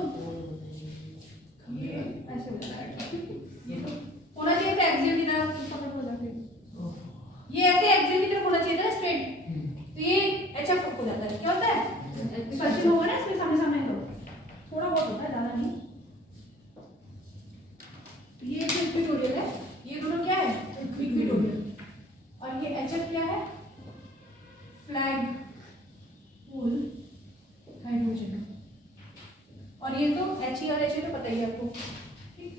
ये ऐसे होता है, ये तो होना चाहिए था एक्सियल की तरह, पकड़ हो जाते, ये ऐसे एक्सियल की तरफ होना चाहिए था स्ट्रेट, तो ये HF हो जाता है। क्या होता है, क्वेश्चन होगा ना इसमें सामने सामने, तो थोड़ा बहुत होता है, ज्यादा नहीं। ये इक्विटोरियल है, ये दोनों क्या है, इक्विटोरियल, और ये HF क्या है, फ्लैग पोल हाइड्रोजन, और ये तो HE और HA तो पता ही है आपको, ठीक।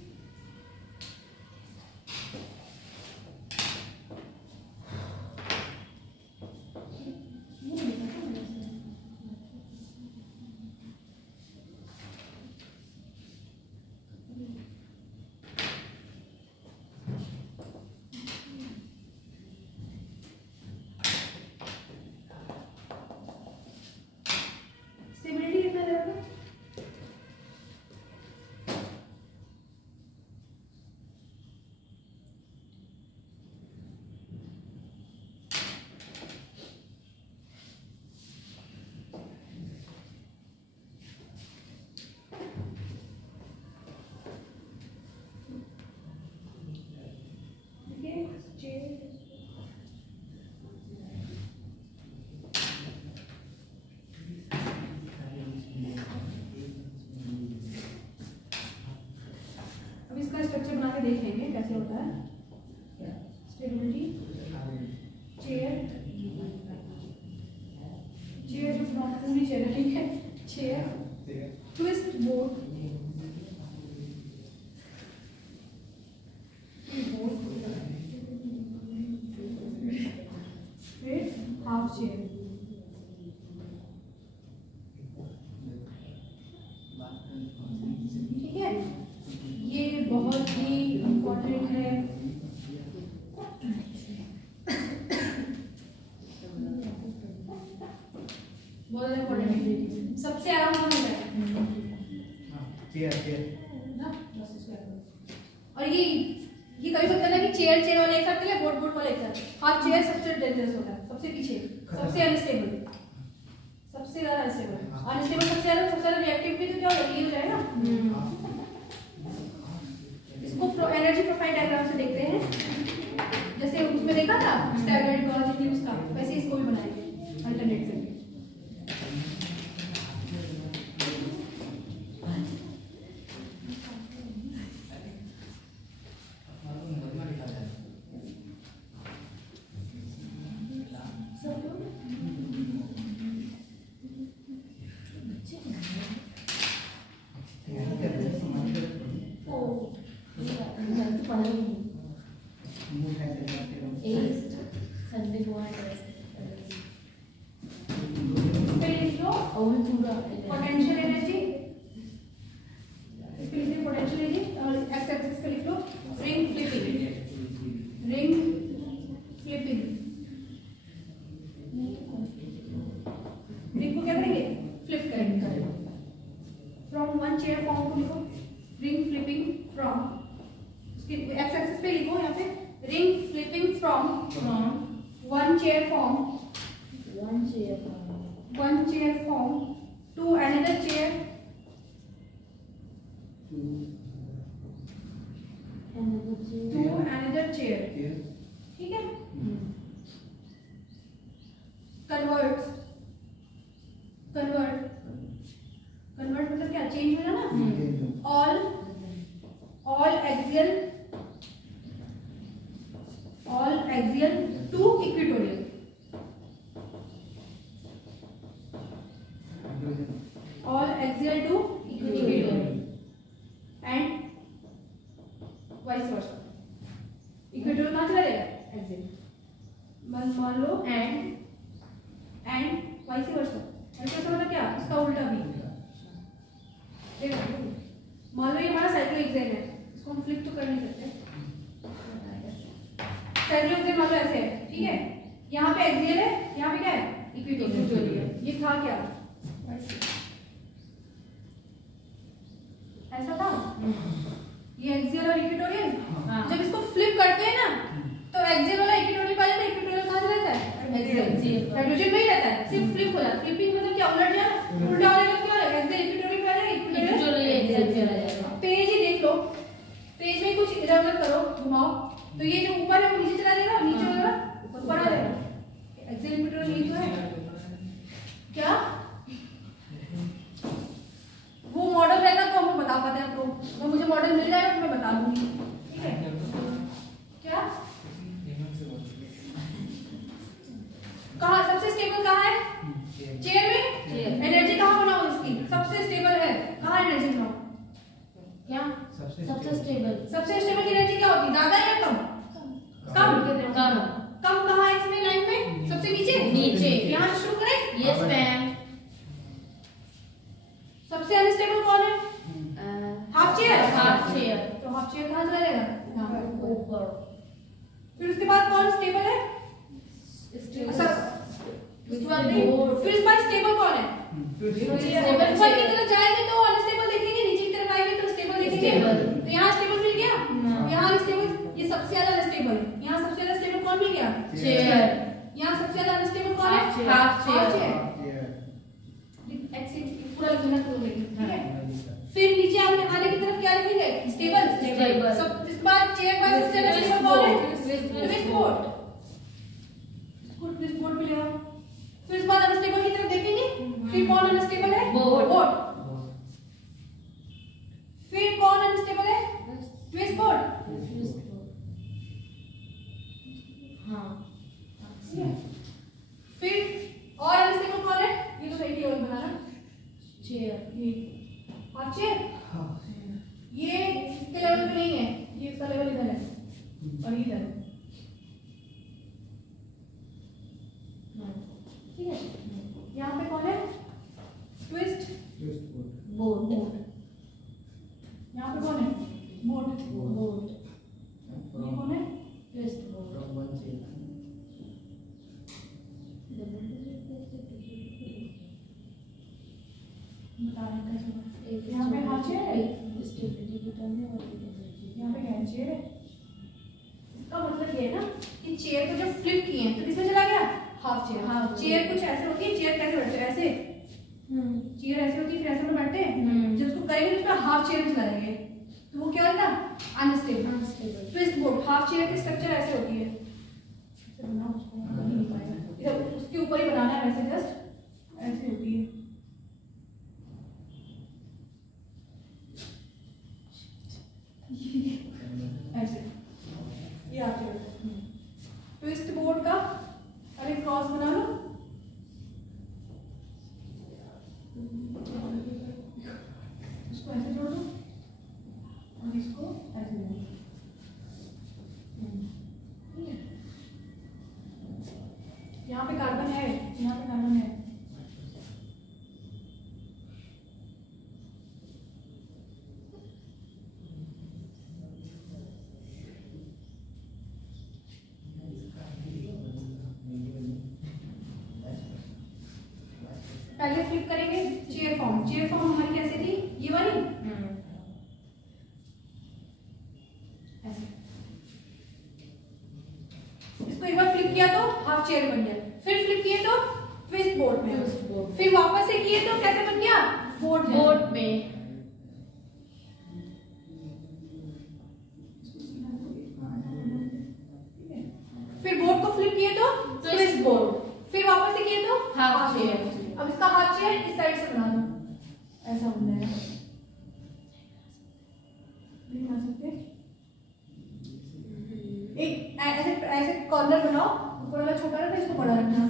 स्टेबिलिटी कितना रहेगा, अब इसका स्ट्रक्चर बना के देख लेंगे कैसे होता है। स्टेबिलिटी, चेयर, चेयर जो पूरी चेयर है, ठीक है, चेयर, ट्विस्ट बोर्ड, फिर हाफ चेयर, ठीक है। ये बहुत ही इम्पोर्टेंट है, बहुत इम्पोर्टेंट है, सबसे आराम कौन होता है, ना, बस इसको याद करो। और ये कभी पता ना कि चेयर चेयर वाले एक साथ चले, बोर्ड बोर्ड वाले एक साथ, हाफ चेयर सबसे डेंजरस होता है, सबसे पीछे, सबसे अनस्टेबल, सबसे ज्यादा अनस्टेबल। अनस्टेबल सबसे ज्यादा रिएक्टिव भी तो क्या होगा, ये हो जाएगा। इसको एनर्जी प्रोफाइल डायग्राम से देखते हैं, जैसे उसमें देखा था स्टैगर्ड गॉस न्यूज़ का, वैसे इसको भी बनाएंगे अल्टरनेट से। पोटेंशियल एनर्जी, इसके लिए पोटेंशियल एनर्जी, और एक्स एक्सिस पे लिख लो ring flipping, ring flipping. Ring को क्या करेंगे, फ्लिप करेंगे। फ्रॉम वन चेयर फॉर्म को लिखो, रिंग फ्लिपिंग फ्रॉम, उसके एक्स एक्सिस पे लिखो यहाँ पे ring flipping from one chair form to another chair ठीक है। कन्वर्ट मतलब क्या, चेंज हो जाना। All axial to equatorial, all axial to equatorial and vice versa। Equatorial कहाँ चला जाएगा, एक्सियल। मान लो एंड वाइस वर्सा, ऐसा मतलब क्या, इसका उल्टा भी। देखो मान लो ये हमारा साइक्लोहेक्सेन है, इसको हम फ्लिप तो कर नहीं सकते। साइक्लोहेक्सेन मान लो ऐसे है, ठीक है, यहाँ पे एक्सियल है, यहाँ पे क्या है, इक्वेटोरियल। ये था क्या, ऐसा था, ये एक्सियल और इक्वेटोरियल। जब इसको फ्लिप करते हैं ना, तो एक्सियल वाला इक्वेटोरियल पे आ जाता है, इक्वेटोरियल कहाँ रहता है, एक्सियल, हाइड्रोजन में ही रहता है, सिर्फ फ्लिप हो जाता है। फ्लिपिंग मतलब क्या, उलट जाना, उल्टा हो जाएगा, क्या होगा, एक्सियल इक्वेटोरियल पे आ जाएगा, इक्वेटोरियल एक्सियल आ जाएगा। पेज ही देख लो, पेज में कुछ इधर उधर करो, घुमाओ, तो ये जो ऊपर है वो नीचे चला जाएगा, नीचे वाला ऊपर आ जाएगा। एक्सियल इक्वेटोरियल यही तो है क्या, वो मॉडल रहेगा तो हम बता पाते हैं आपको, अगर मुझे मॉडल मिल जाएगा तो मैं बता दूंगी, ठीक है। क्या कहाँ सबसे स्टेबल कहाँ है, चेयर में। एनर्जी कहाँ बनाओ इसकी, सबसे स्टेबल है, कहाँ एनर्जी बनाओ, क्या सबसे स्टेबल की एनर्जी क्या होती है, ज्यादा या कम, कम कहाँ है इसमें, लाइन में सबसे नीचे, यहाँ से शुरू करें। Yes ma'am. सबसे अनस्टेबल कौन है, हाफ चेयर। तो हाफ चेयर कहाँ चला जाएगा, ऊपर। फिर उसके बाद कौन स्टेबल है, फिर इस बार स्टेबल कौन है, ऊपर की तरफ जाएंगे तो अनस्टेबल देखेंगे, नीचे की तरफ आएंगे तो स्टेबल देखेंगे। तो यहाँ स्टेबल मिल गया, यहाँ स्टेबल, ये सबसे ज्यादा अनस्टेबल है। यहाँ सबसे ज्यादा स्टेबल कौन मिल गया, चेयर। यहाँ सबसे ज्यादा अनस्टेबल कौन है, हाफ चेयर। पूरा लिखना तो ठीक है। फिर नीचे आने की तरफ क्या लिखेंगे, स्टेबल। सब इसके बाद चेयर पर सबसे ज्यादा स्टेबल कौन है, ट्विस्ट बोर्ड मिलेगा। फिर इसके बाद अनस्टेबल की तरफ देखेंगे, फिर कौन अनस्टेबल है, बोर्ड। फिर कौन अनस्टेबल है, ट्विस्ट बोर्ड। फिर और अनस्टेबल कौन है, ये तो सही टेबल बनाना, चेयर। और चेयर ये इसके लेवल पे नहीं है, ये इसका लेवल इधर है और इधर, ठीक है। यहाँ पे कौन है, ट्विस्ट बोर्ड। यहाँ पे कौन है, बोर्ड। ये कौन है, ट्विस्ट बोर्ड। यहाँ पे हाथ चेयर है, यहाँ पे क्या चेयर है। इसका मतलब ये है ना कि चेयर को जब फ्लिप किए हैं तो किसमें चला गया? Half chair. हाँ, चेयर कुछ ऐसे होती है, चेयर कैसे बैठते हैं? ऐसे चेयर ऐसे होती है, फिर ऐसे में बैठते हैं। जब उसको करेंगे तो उसका हाफ चेयर में चला जाएंगे तो वो क्या होगा? Unstable. Twist board half chair की स्ट्रक्चर ऐसे होती है, उसके ऊपर ही बनाना है वैसे, जस्ट ऐसे होती है। ऐसे ये हाफ चेयर। ट्विस्ट बोर्ड का अरे क्रॉस बना लो, इसको ऐसे जोड़ दो और इसको ऐसे जोड़ दो। यहाँ पे कार्बन है, यहाँ पे कार्बन है। पहले फ्लिप करेंगे चेयर फॉर्म। चेयर फॉर्म हमारी कैसे थी? ये वाली ऐसे। इसको एक बार फ्लिप किया तो हाफ चेयर बन गया, फिर फ्लिप किए तो ट्विस्ट बोर्ड में, फिर वापस से किए तो कैसे बन गया? बोर्ड में। फिर बोर्ड को फ्लिप किए तो ट्विस्ट बोर्ड, फिर वापस से किए तो हाफ चेयर। अब इसका हाफ चेयर इस साइड से बना दो, ऐसा बन जाएगा। बना सकते एक ऐसे ऐसे कॉर्नर बनाओ, ऊपर वाला छोटा रहता है, इसको बड़ा रखना,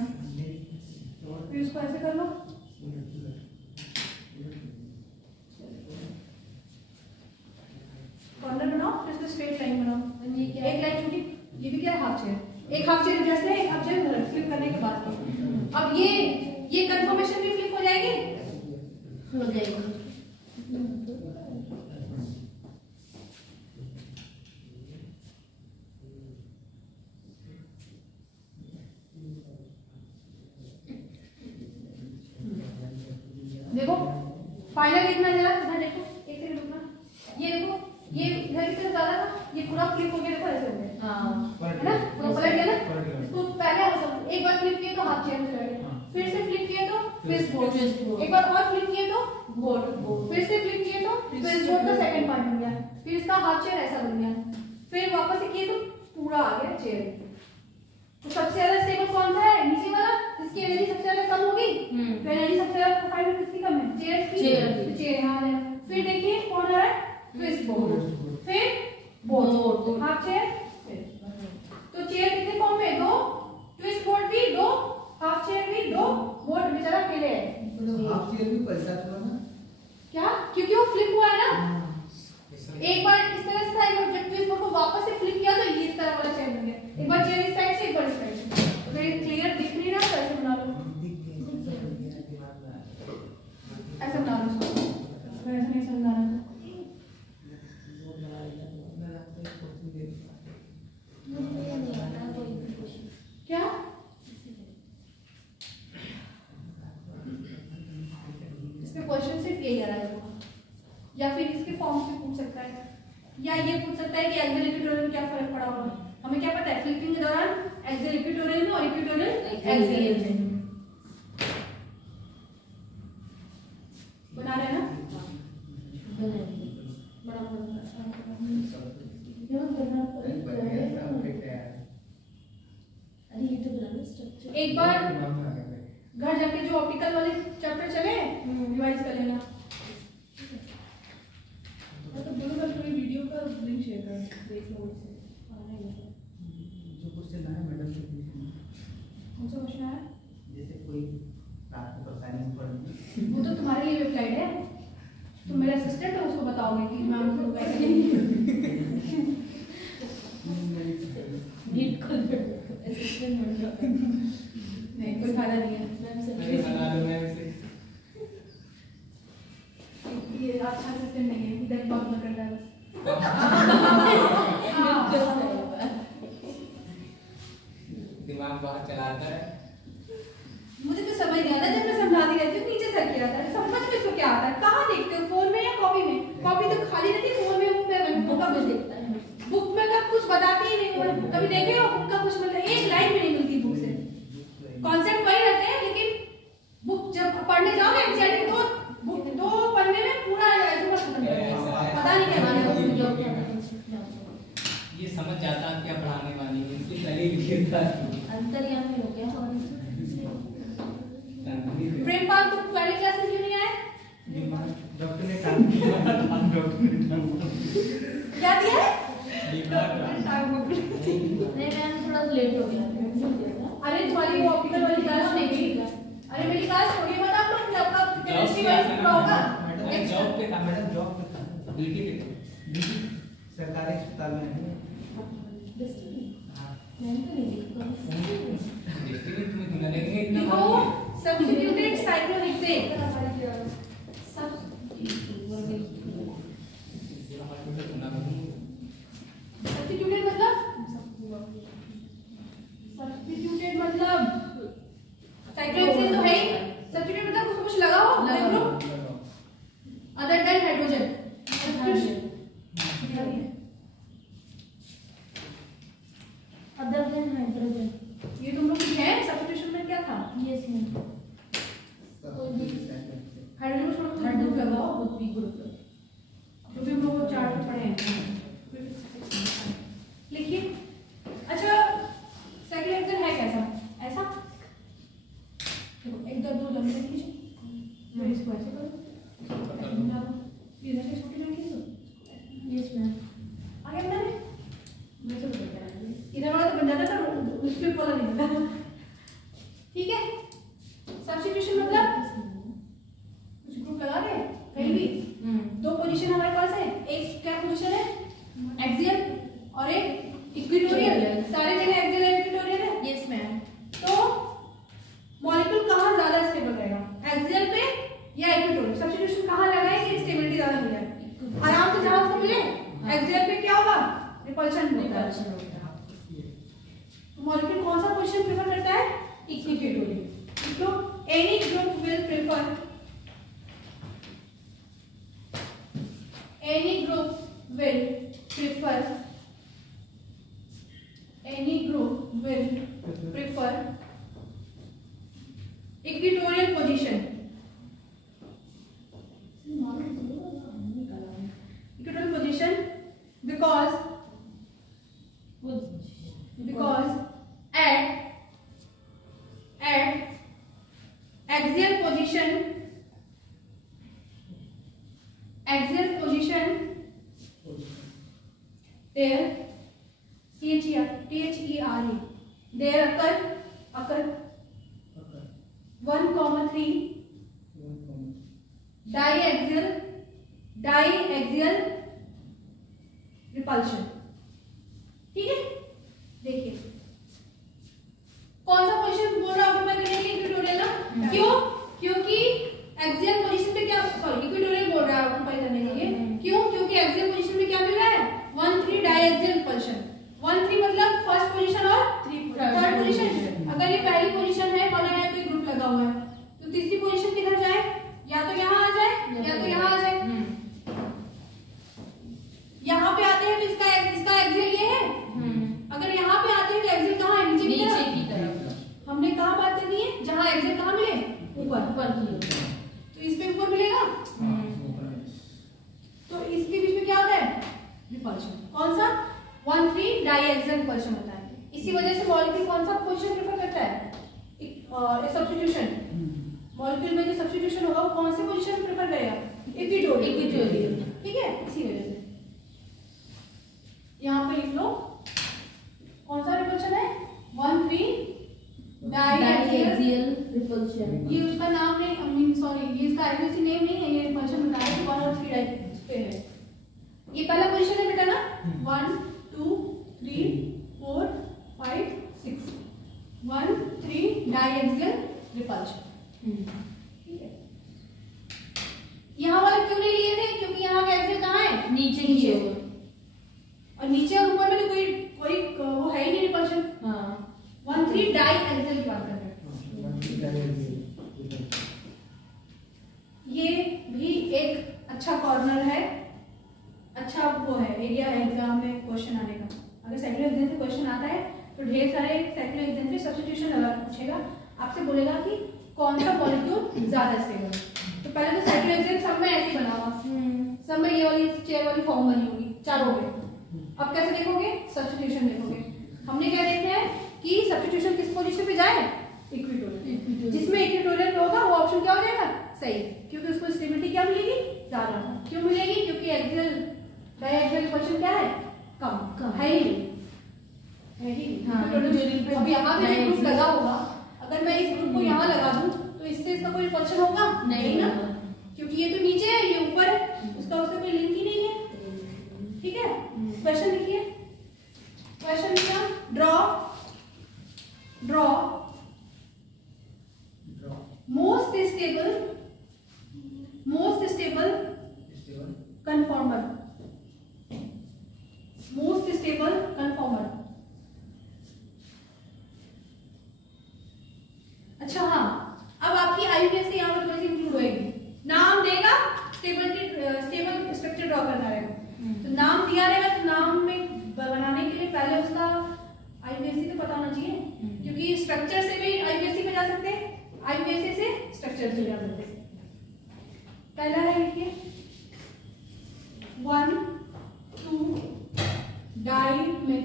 फिर इसको ऐसे कर लो। कॉर्नर बनाओ, फिर इसको स्ट्रेट लाइन बनाओ। एक लाइन छोटी, ये भी क्या है? Half chair. एक हाफ चेयर जैसे एक हाफ चेयर फ्लिप करने के बाद अब ये कंफर्मेशन भी फ्लिप हो जाएगी। देखो फाइनल कितना जरा इधर देखो, एक सेकंड रुकना। ये देखो, ये इधर की तरफ ज्यादा था, ये पूरा फ्लिप हो गया, देखो ऐसे हो गया। है ना? पूरा पलट गया ना। इसको पहले एक बार फ्लिप किए तो हाथ चेयर में चला गया, फिर से फ्लिप किए तो ट्विस्ट बोर्ड, एक बार और फ्लिप किए तो बोर्ड, फिर से फ्लिप किए तो ट्विस्ट बोर्ड का सेकंड पार्ट बन गया, फिर इसका हाथ चेयर ऐसा बन गया, फिर वापस से किए तो पूरा आ गया चेयर। तो सबसे ज्यादा स्टेबल कौन सा है? नीचे वाला, जिसकी एनर्जी सबसे ज्यादा कम होगी। तो एनर्जी सबसे ज्यादा प्रोफाइल किसकी कम है? चेयर की। चेयर यहाँ है। फिर देखिए कौन आ रहा है? ट्विस्ट बोर्ड, फिर बोर्ड, हाफ चेयर। तो चेयर कितने फॉर्म में? दो, ट्विस्ट बोर्ड भी दो, हाफ चेयर भी दो, बोर्ड बेचारा अकेले है। हाफ चेयर भी पैसा था ना क्या? क्योंकि वो फ्लिप हुआ है ना। एक बार इस तरह से था, एक बार जब ट्विस्ट बोर्ड को वापस से फ्लिप किया तो ये इस तरह वाला चेयर बन गया। एक बार चेयर इस साइड से, एक बार इस साइड से। तो ये क्लियर दिख नहीं रहा, ऐसे बना लो, ऐसे बना लो इसको। ऐसे नहीं समझाना। क्या? इसमें क्वेश्चन सिर्फ यही आ रहा है, या फिर इसके फॉर्म से पूछ सकता है, या ये पूछ सकता है कि एक्सियल इक्वेटोरियल में क्या फर्क पड़ा होगा। हमें क्या पता है? फ्लिपिंग के दौरान एक्सियल इक्वेटोरियल में और इक्वेटोरियल एक्सियल में बना रहे हैं ना। एक बार घर जाके जो ऑप्टिकल वाले चैप्टर चले रिवाइज कर लेना। तो बोलो कल पूरी वीडियो का लिंक शेयर कर देख लो, इससे जो क्वेश्चन आया मैडम से पूछना। कौन सा क्वेश्चन आया? जैसे कोई रात को परेशानी पड़, वो तो तुम्हारे लिए वेबसाइट है, तुम मेरा असिस्टेंट हो, उसको बताओगे कि मैम को कैसे नहीं, कोई फायदा नहीं है। ये अच्छा सिस्टम नहीं है, इधर बात न करना है दिमाग बहुत चलाता है। मुझे तो समझ नहीं आता, जब मैं समझाती रहती हूँ नीचे सर किया था, समझ में इसको क्या आता है? कहाँ देखते हो? फोन में या कॉपी में? कॉपी तो खाली रहती है, फोन में बुक का कुछ देखता है, बुक में का कुछ बताती ही नहीं। कभी देखे हो बुक का कुछ? मतलब एक लाइन में नहीं जाता क्या पढ़ाने वाली है, इसलिए पहले ही लिख था। अंतर्यामी हो गया। प्रेम पाल तुम पहले क्लास में क्यों नहीं आए? डॉक्टर ने टाइम दिया, डॉक्टर ने क्या दिया है? नहीं मैम थोड़ा लेट हो गया। अरे तुम्हारी वो ऑप्टिकल वाली क्लास नहीं थी। अरे मेरी क्लास छोड़िए मत आप लोग, आपका केमिस्ट्री वाला पूरा होगा। मैडम जॉब पे था, मैडम जॉब पे था, ड्यूटी पे ड्यूटी सरकारी अस्पताल में है। देखो सब्स्टिट्यूटेड साइक्लोहेक्सेन, सब्स्टिट्यूटेड मतलब साइक्लोहेक्सेन तो है ही, सब्स्टिट्यूट मतलब उसको कुछ लगा हो other than hydrogen. Other than hydrogen, ये तुम लोग लिखे हैं सब्स्टिट्यूशन में क्या था? Yes ma'am. हाइड्रोजन छोड़ के ग्रुप लगाओ, खुद भी ग्रुप जो भी हम लोग चार्ट में पढ़े हैं लिखिए। अच्छा साइक्लोहेक्सेन है कैसा? ऐसा देखो, एक दो लंबे लीजिए, फिर इसको ऐसे करो, इधर से छोटी लाइन खींचो। Yes ma'am. आगे बढ़ा दे, इधर वाला तो बन जाता था, उस पे वाला नहीं बनता। ठीक है, सब्स्टिट्यूशन मतलब कुछ ग्रुप लगा दे कहीं भी। दो पोजीशन हमारे पास है, एक क्या पोजीशन है? एक्सियल और एक इक्वेटोरियल। सारे जगह एक्सियल और इक्वेटोरियल है। Yes ma'am. तो मॉलिक्यूल कहाँ ज्यादा स्टेबल रहेगा, एक्सियल पे या इक्वेटोरियल? सब्स्टिट्यूशन कहाँ लगाएंगे स्टेबिलिटी ज्यादा मिल जाए, आराम से जहां से मिले। एक्सियल पे क्या होगा? रिपल्शन होगा। तो मॉलिक्यूल कौन सा पोजीशन प्रेफर करता है? इक्वेटोरियल। तो any group will prefer, any group will prefer equatorial position. Equatorial position because at axial position there there occur 1,3 diaxial repulsion। ठीक है, देखिए कौन सा पोजीशन बोल रहा हूं मैं करने के लिए? इक्वेटोरियल ना। क्यों? क्योंकि एक्सियल पोजीशन पे क्या, सॉरी इक्वेटोरियल बोल रहा है ऑक्यूपाई करने के लिए। क्यों? क्योंकि एक्सियल पोजीशन में क्या मिल रहा है? 1,3 डायएक्सियल रिपल्शन। 1,3 मतलब फर्स्ट पोजीशन और थर्ड पोजीशन। अगर ये पहली पोजीशन है, माना है कोई ग्रुप लगा हुआ है, तो तीसरी पोजीशन किधर जाए? या तो यहाँ आ जाए या तो यहाँ आ जाए। यहाँ पे आते हैं तो इसका एक्सियल ये है। अगर यहाँ पे आते हैं तो एक्सियल कहाँ है? नीचे की तरफ। हमने कहाँ बात करनी है? जहाँ एक्सियल कहाँ मिले? ऊपर की। तो इस पे ऊपर मिलेगा, तो इसके बीच में क्या होता है? रिपल्शन। कौन सा? 1,3 डायएक्सियल रिपल्शन होता है। इसी वजह से मॉलिक्यूल कौन सा पोजीशन प्रेफर करता है? सब्स्टिट्यूशन। मॉलिक्यूल में जो सब्स्टिट्यूशन होगा वो कौन से पोजीशन प्रेफर करेगा? इक्वेटोरियल। ठीक है, इसी वजह से यहाँ पे लिख लो कौन सा रिपल्शन है? 1,3 डायएक्सियल रिपल्शन। ये उसका नाम नहीं, सॉरी ये इसका आईयूसी नेम नहीं है, ये रिपल्शन बताया कि 1 और 3 इस पे है। ये पहला पोजीशन है बेटा ना, 1 2 3 4 5 6 1 3 डायएक्सियल रिपल्शन। ठीक है, यहाँ वाले क्यों नहीं लिए थे? क्योंकि यहाँ का एक्सियल कहाँ है? नीचे और नीचे और ऊपर में तो कोई वो है ही नहीं रिपल्शन। 1,3 डायएक्सियल की बात कर रहे हैं। ये भी एक अच्छा कॉर्नर है, अच्छा वो है एरिया है एग्जाम में क्वेश्चन आने का। अगर साइक्लोहेक्सेन से क्वेश्चन आता है तो ढेर सारे साइक्लोहेक्सेन से सब्स्टिट्यूशन लगा पूछेगा, आपसे बोलेगा कि कौन सा मॉलिक्यूल ज्यादा स्टेबल है। तो पहले तो साइक्लोहेक्सेन सब में ऐसे बना हुआ, सब में ये वाली चेयर वाली फॉर्म बनी होगी, चारों में। अब कैसे देखोगे? सब्स्टिट्यूशन देखोगे। हमने क्या देखना है कि सब्स्टिट्यूशन किस पोजीशन पे जाए? इक्विटोरियल। जिसमें इक्विटोरियल पे होगा वो ऑप्शन क्या हो जाएगा? सही, क्योंकि उसको स्टेबिलिटी क्या मिलेगी? ज्यादा। क्यों मिलेगी? क्योंकि एक्सियल डायएक्सियल क्वेश्चन क्या है? कम है ही नहीं। हाँ, अब यहाँ पे ग्रुप लगा होगा, अगर मैं इस ग्रुप को यहाँ लगा दूं तो इससे इसका कोई रिपल्शन होगा? नहीं ना, क्योंकि ये तो नीचे है, ये ऊपर है, उसका उससे कोई लिंक ही नहीं है। ठीक है, क्वेश्चन लिखिए। क्वेश्चन लिखा, draw most stable conformer. Most stable conformer. अच्छा हाँ, अब आपकी IUPAC यहाँ पर थोड़ी सी इंक्लूड होगी। नाम देगा, स्टेबल स्ट्रक्चर ड्रॉ करना रहेगा। तो नाम दिया रहेगा, तो नाम में बनाने के लिए पहले उसका IUPAC तो पता होना चाहिए, क्योंकि स्ट्रक्चर से भी IUPAC पे जा सकते हैं, IUPAC से स्ट्रक्चर से जा सकते हैं। पहला है लिखिए 1 2 डाइमेथिल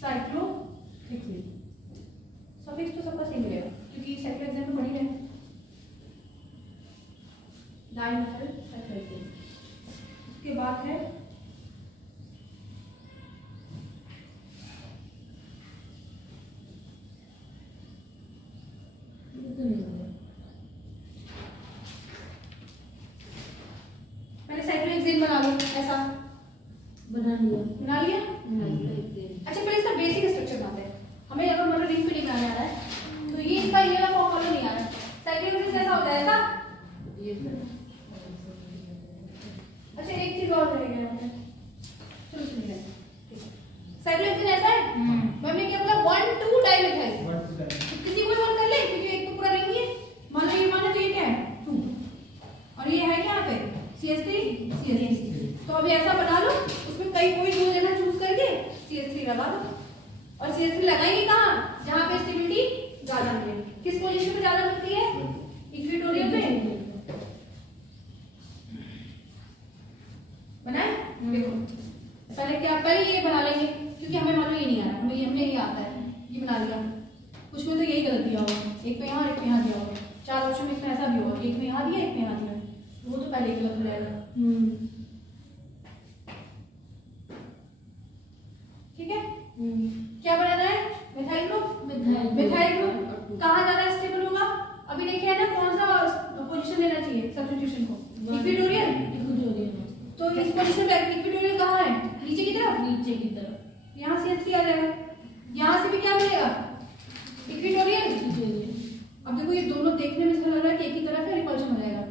साइक्लोहेक्सेन। सफिक्स तो सबका सेम रहेगा क्योंकि साइक्लोहेक्सेन में पढ़ी है। Dimethyl cyclohexane. उसके बाद है पहले साइक्लोहेक्सेन बना लो। ऐसा बना लिया। अच्छा, पहले इसका बेसिक स्ट्रक्चर बनाते हैं। हमें अगर मतलब रिंग पे नहीं बनाना आ रहा है तो ये इसका ये वाला फॉर्मूला नहीं आ रहा है। साइक्लोहेक्सेन कैसा होता है? ऐसा। अच्छा, एक चीज और रहेगा यहाँ पे, चलो सुनिए। साइक्लोहेक्सेन ऐसा है, हमने क्या बोला? 1 2 डाइमेथिल। किसी को वन कर ले, क्योंकि एक तो पूरा रिंग ही है। मान लो ये माना, तो ये क्या है? 2, और ये है क्या पे? CH3। तो अभी ऐसा बना लो, उसमें कई कोई दो जगह चूज करके CH3 लगा दो। और CH3 लगाएंगे कहाँ? जहाँ पे स्टेबिलिटी ज्यादा मिले। किस पोजीशन पे ज्यादा मिलती है? इक्विटोरियल पे। बनाए? देखो पहले ये बना लेंगे, क्योंकि हमें मालूम ये नहीं आ रहा, हमें ये आता है, ये बना लिया। कुछ में तो यही गलत दिया होगा, एक पे यहाँ और एक पे यहाँ दिया होगा। 4 ऑप्शन में इसमें ऐसा भी होगा, एक में यहाँ दिया, एक में यहाँ दिया, वो तो पहले गलत हो जाएगा। ठीक है, क्या बनाना है? मिथाइल ग्रुप कहाँ ज्यादा स्टेबल होगा? अभी देखिए ना, कौन सा पोजीशन लेना चाहिए सब्स्टिट्यूशन को? इक्विटोरियल। तो इस पोजीशन पे इक्विटोरियल कहाँ है? नीचे की तरफ। यहाँ से CH3 आ जाएगा, यहाँ से भी क्या मिलेगा? इक्विटोरियल। अब देखो, ये दोनों देखने में ऐसा लग रहा है कि एक ही तरफ है, रिपल्शन हो जाएगा।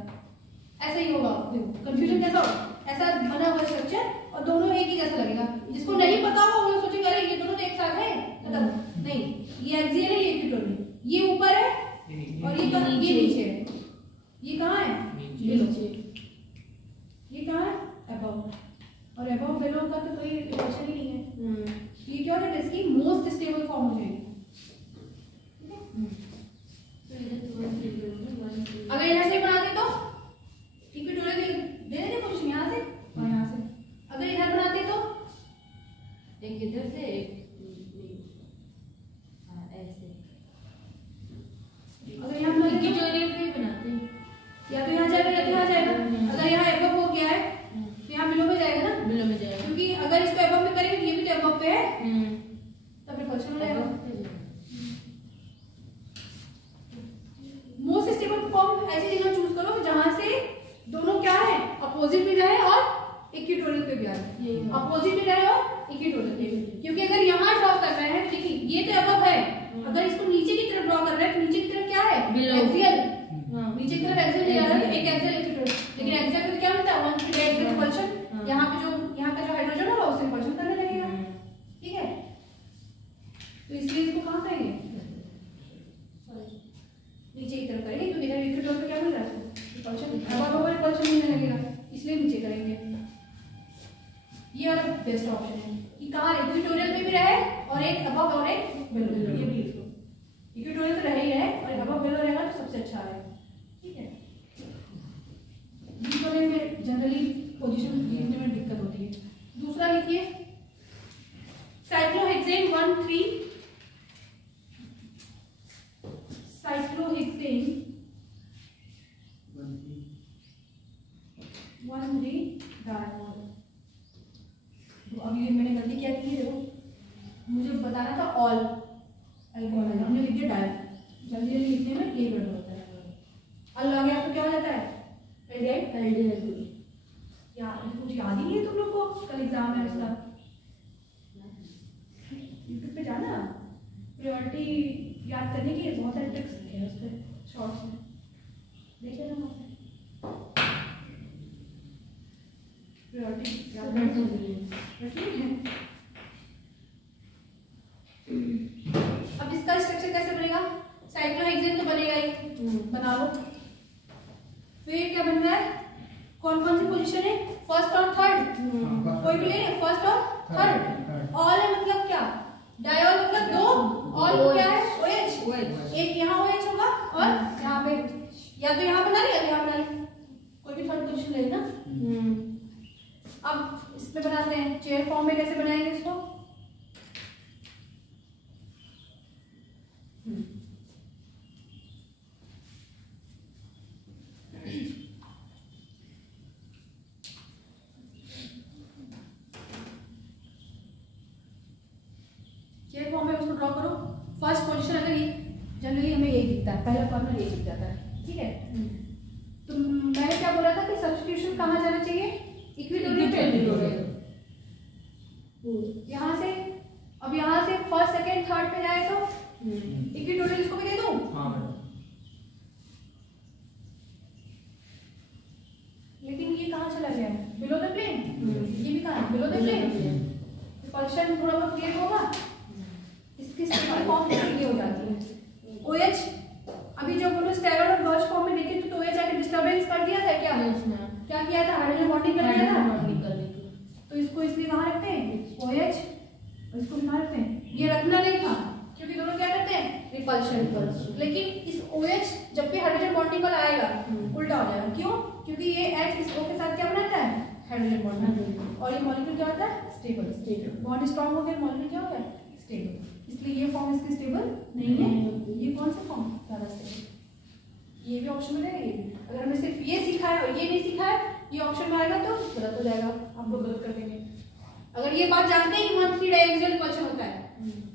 ऐसा ही होगा। देखो कंफ्यूजन कैसा होगा? ऐसा बना हुआ स्ट्रक्चर और दोनों एक ही जैसा लगेगा। जिसको नहीं पता होगा वो सोचेगा अरे ये दोनों तो एक साथ है, मतलब नहीं, ये एक्सियल है, ये इक्विटोरियल। ये ऊपर है और ये नीचे है। ये कहाँ है? ये कहाँ है? अबव। और अबव बिलो का तो कोई रिलेशन ही नहीं है। ये क्या है? इसकी मोस्ट स्टेबल फॉर्म हो जाएगी। अगर यहाँ से बनाते तो इक्विटोरियल दे देते पोजीशन, यहाँ से और यहाँ से। अगर इधर बनाते तो एक इधर से एक ऐसे। अगर यहाँ बनाते इक्विटोरियल पे बनाते हैं, या तो यहाँ जाएगा या तो यहाँ जाएगा। अगर यहाँ एबव हो गया है तो यहाँ बिलो में जाएगा ना, बिलो में जाएगा, क्योंकि अगर इसको एबव में करेंगे ये भी तो एबव पे है, तब रिपल्शन हो जाएगा। मोस्ट स्टेबल फॉर्म ऐसी जगह चूज करो जहां से दोनों क्या है? अपोजिट भी रहे और इक्विटोरियल पे भी आ रहे। अपोजिट भी रहे और इक्विटोरियल पे भी। क्योंकि अगर यहाँ ड्रॉ कर रहे हैं, देखिए ये तो अबव है, अगर इसको नीचे की तरफ ड्रॉ कर रहे हैं तो नीचे की तरफ क्या है? एक्सियल। नीचे की तरफ एक्सियल ले जा रहा है, एक एक्सियल इक्विटोरियल। लेकिन एक्सियल पे क्या होता है? 1 3 एक्सियल रिपल्शन। यहाँ पे जो यहाँ का जो हाइड्रोजन होगा उससे रिपल्शन करने लगेगा। ठीक है, तो इसलिए इसको कहाँ करेंगे? नीचे की तरफ करेंगे, क्योंकि इधर इक्विटोरियल पे क्या मिल रहा है? रिपल्शन। अब होगा रिपल्शन मिलने लगेगा, इसलिए नीचे करेंगे। ये वाला बेस्ट ऑप्शन है कि कहाँ इक्विटोरियल पे भी रहे और एक अबव और एक बिलो। ये भी लिखो, इक्विटोरियल तो रहे ही रहे और अबव बिलो रहेगा तो सबसे अच्छा है। ठीक है, बीच वाले में जनरली पोजीशन देखने में दिक्कत प्लेन 1-3 डायगोनल। तो अभी ये मैंने गलती क्या की है, देखो मुझे बताना था ऑल एल्कोहल, हमने लिख दिया डाय। जल्दी जल्दी लिखने में ये गड़बड़ होता है। अल आ गया तो क्या हो जाता है, एल्डिहाइड। यार कुछ याद ही नहीं है तुम लोग को, कल एग्जाम है उसका। यूट्यूब पे जाना, प्रायोरिटी याद करने की बहुत सारे ट्रिक्स हैं उस पर, शॉर्ट्स में देख लेना। प्रायोरिटी याद करनी है। अब इसका स्ट्रक्चर कैसे बनेगा, साइक्लोहेक्सेन तो बनेगा ही, बना लो। फिर क्या बन रहा है, कौन कौन सी पोजीशन है, फर्स्ट और थर्ड, कोई भी नहीं है, फर्स्ट और थर्ड। ऑल है मतलब क्या, डायऑल मतलब दो, ऑल क्या है OH, एक यहाँ OH होगा और यहाँ पे, या तो यहाँ बना ले या यहाँ बना ले, कोई भी थर्ड पोजीशन ले ना। अब इसमें बनाते हैं चेयर फॉर्म में, कैसे बनाएंगे इसको, चेयर फॉर्म में उसको ड्रॉ करो। फर्स्ट पोजीशन अगर ये जनरली हमें यही दिखता है, पहला फॉर्मूला यही दिख जाता है, ठीक है। तो मैंने क्या बोला था कि सब्स्टिट्यूशन कहाँ जाना चाहिए, इक्विटोरियल पे। यहाँ से, अब यहाँ से फर्स्ट सेकंड थर्ड पे जाए तो इक्विटोरियल इसको भी दे दूं। लेकिन ये कहाँ चला गया, बिलो द प्लेन। ये भी कहाँ, बिलो द प्लेन। रिपल्शन थोड़ा बहुत क्लियर होगा, इसकी स्टेबल फॉर्म क्लियर हो जाती है। OH अभी जब बोलो स्टेरॉइड और गॉश फॉर्म में देखे तो OH आके डिस्टरबेंस कर दिया था, क्या क्या किया था, हाइड्रोजन बॉन्डिंग कर दिया था। तो इसको इसलिए कहाँ रखते हैं, OH, और इसको कहाँ रखते हैं, ये रखना नहीं था क्योंकि दोनों क्या करते हैं, रिपल्शन। लेकिन इस OH जब भी हाइड्रोजन बॉन्डिंग पर आएगा उल्टा हो जाएगा, क्यों, क्योंकि ये H इस O के साथ क्या बनाता है, हाइड्रोजन बॉन्ड, और ये मॉलिक्यूल क्या होता है, स्टेबल। बॉन्ड स्ट्रांग हो गया, मॉलिक्यूल क्या हो गया, स्टेबल। इसलिए ये फॉर्म इसकी स्टेबल नहीं है। ये कौन सा फॉर्म ज्यादा स्टेबल, ये भी ऑप्शन में रहेगा। ये भी अगर हमने सिर्फ ये सीखा है और ये नहीं सीखा है, ये ऑप्शन में आएगा तो गलत हो जाएगा, आप लोग गलत कर देंगे। अगर ये बात जानते हैं कि 1-3 डायहेड्रल क्वेश्चन होता है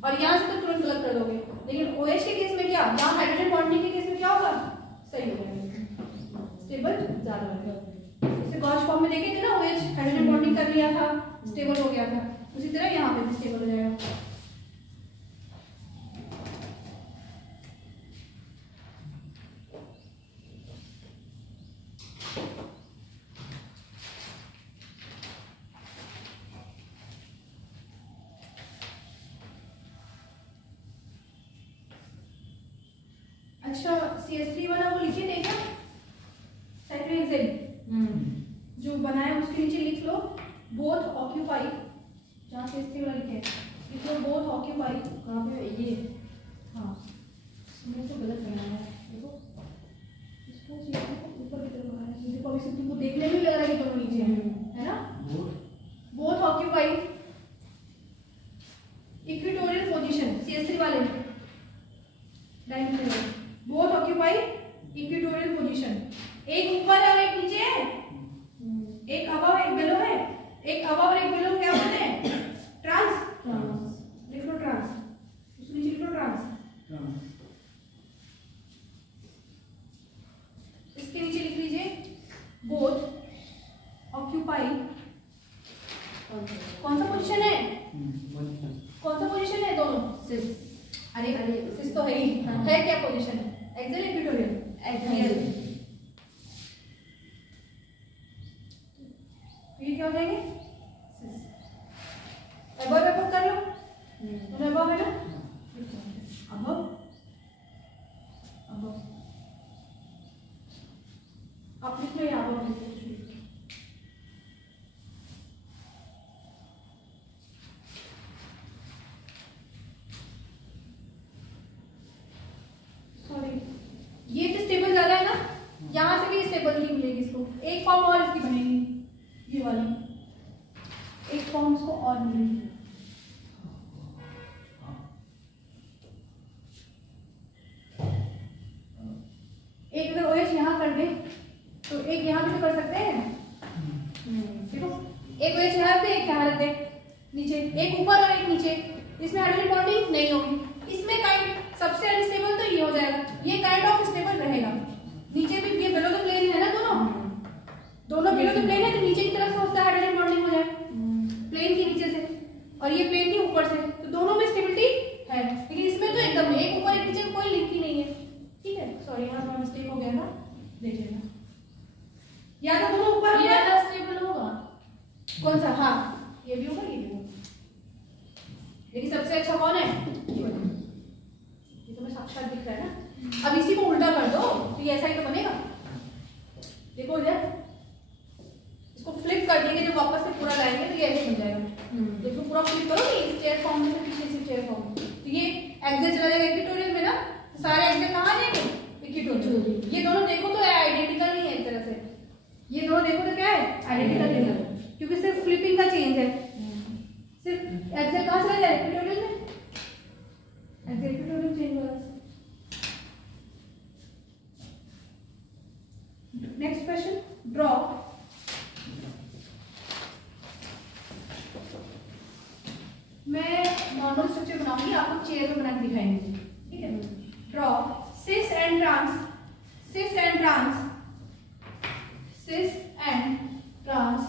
और यहाँ से तो तुरंत गलत कर दोगे। लेकिन OH के केस में क्या, यहाँ हाइड्रोजन बॉन्डिंग के केस में क्या होगा, सही हो जाएगा, स्टेबल ज्यादा होगा। जैसे गॉश फॉर्म में देखे थे ना, OH हाइड्रोजन बॉन्डिंग कर लिया था, स्टेबल हो गया था, उसी तरह यहाँ पे भी स्टेबल हो जाएगा। अच्छा CH3 वाला वो लिखे थे क्या, साइक्लोहेक्सेन जो बनाया उसके नीचे लिख लो बोथ ऑक्यूपाई, जहाँ CH3 वाला लिखे लिख लो बोथ ऑक्यूपाई। कहाँ पे ये, हाँ मैंने तो गलत बनाया है, देखो इसको ऊपर की तरफ बनाया है, देखो अभी से तुमको देखने में लग रहा है कि दोनों नीचे है ना। Both occupy equatorial position, CH3 वाले diameter, both occupy equatorial position. एक ऊपर है और एक नीचे है, एक अबव एक बिलो है, एक अबव और एक बिलो क्या बोलते हैं, ट्रांस। लिख लो ट्रांस, उसके नीचे लिख लो ट्रांस। इसके नीचे लिख लीजिए बोथ ऑक्यूपाई, कौन सा पोजीशन है, कौन सा पोजीशन है दोनों, सिस। अरे अरे सिस तो है ही, है क्या पोजीशन, एक्सियल इक्विटोरियल, एक्सियल। ये क्या हो जाएंगे, सिस। अबव अबव कर लो, दोनों अबव है ना, अबव अबव, आप लिख लो ये अबव लिख लो। ये तो स्टेबल ज्यादा है ना, यहाँ से भी स्टेबल नहीं मिलेगी इसको, एक फॉर्म और इसकी बनेगी, ये वाली एक फॉर्म इसको और मिलेगी। OH यहाँ पे, एक यहाँ रहते नीचे, एक ऊपर और एक नीचे, इसमें हाइड्रोजन बॉन्डिंग नहीं होगी। इसमें काइंड सबसे अनस्टेबल तो ये हो जाएगा, ये काइंड ऑफ स्टेबल रहेगा। नीचे भी ये बिलो द प्लेन है ना, दोनों बिलो द प्लेन है, तो नीचे की तरफ से होता है हाइड्रोजन बॉन्डिंग हो जाए प्लेन के नीचे से, और ये प्लेन के ऊपर से, तो दोनों में स्टेबिलिटी है। लेकिन इसमें तो एकदम एक ऊपर एक नीचे कोई लिंक ही नहीं है। ठीक है, सॉरी यहाँ थोड़ा मिस्टेक हो गया था, देख लेना। या तो दोनों ऊपर ये वाला स्टेबल होगा, कौन सा? हाँ ये भी होगा, ये भी होगा, लेकिन सबसे अच्छा कौन है? ये तुम्हें साक्षात दिख रहा है ना। अब इसी को उल्टा कर दो तो ये ऐसा ही तो बनेगा। देखो इधर, इसको फ्लिप कर देंगे जब वापस से पूरा लाएंगे तो ये ऐसे बन जाएगा। देखो पूरा फ्लिप करो कि इस चेयर फॉर्म में पीछे से चेयर फॉर्म, तो ये एक्सेल चला जाएगा इक्वेटोरियल में ना, तो सारे एक्सेल कहाँ जाएंगे? इक्वेटोरियल। ये दोनों देखो तो आइडेंटिकल नहीं है एक तरह से, ये दोनों देखो तो क्या है? आइडेंटिकल नहीं है, क्योंकि सिर्फ फ्लिपिंग का चेंज है। सिर्फ एक्सेल कहाँ चला जाए? इक्वेटोरियल में, एक्सेल इक्वेटोरियल चेंज हुआ। नेक्स्ट क्वेश्चन, ड्रॉ मैं नॉर्मल स्ट्रक्चर बनाऊंगी, आपको चेयर में बना के दिखाएंगे। ठीक है, draw cis and trans, cis and trans, cis and trans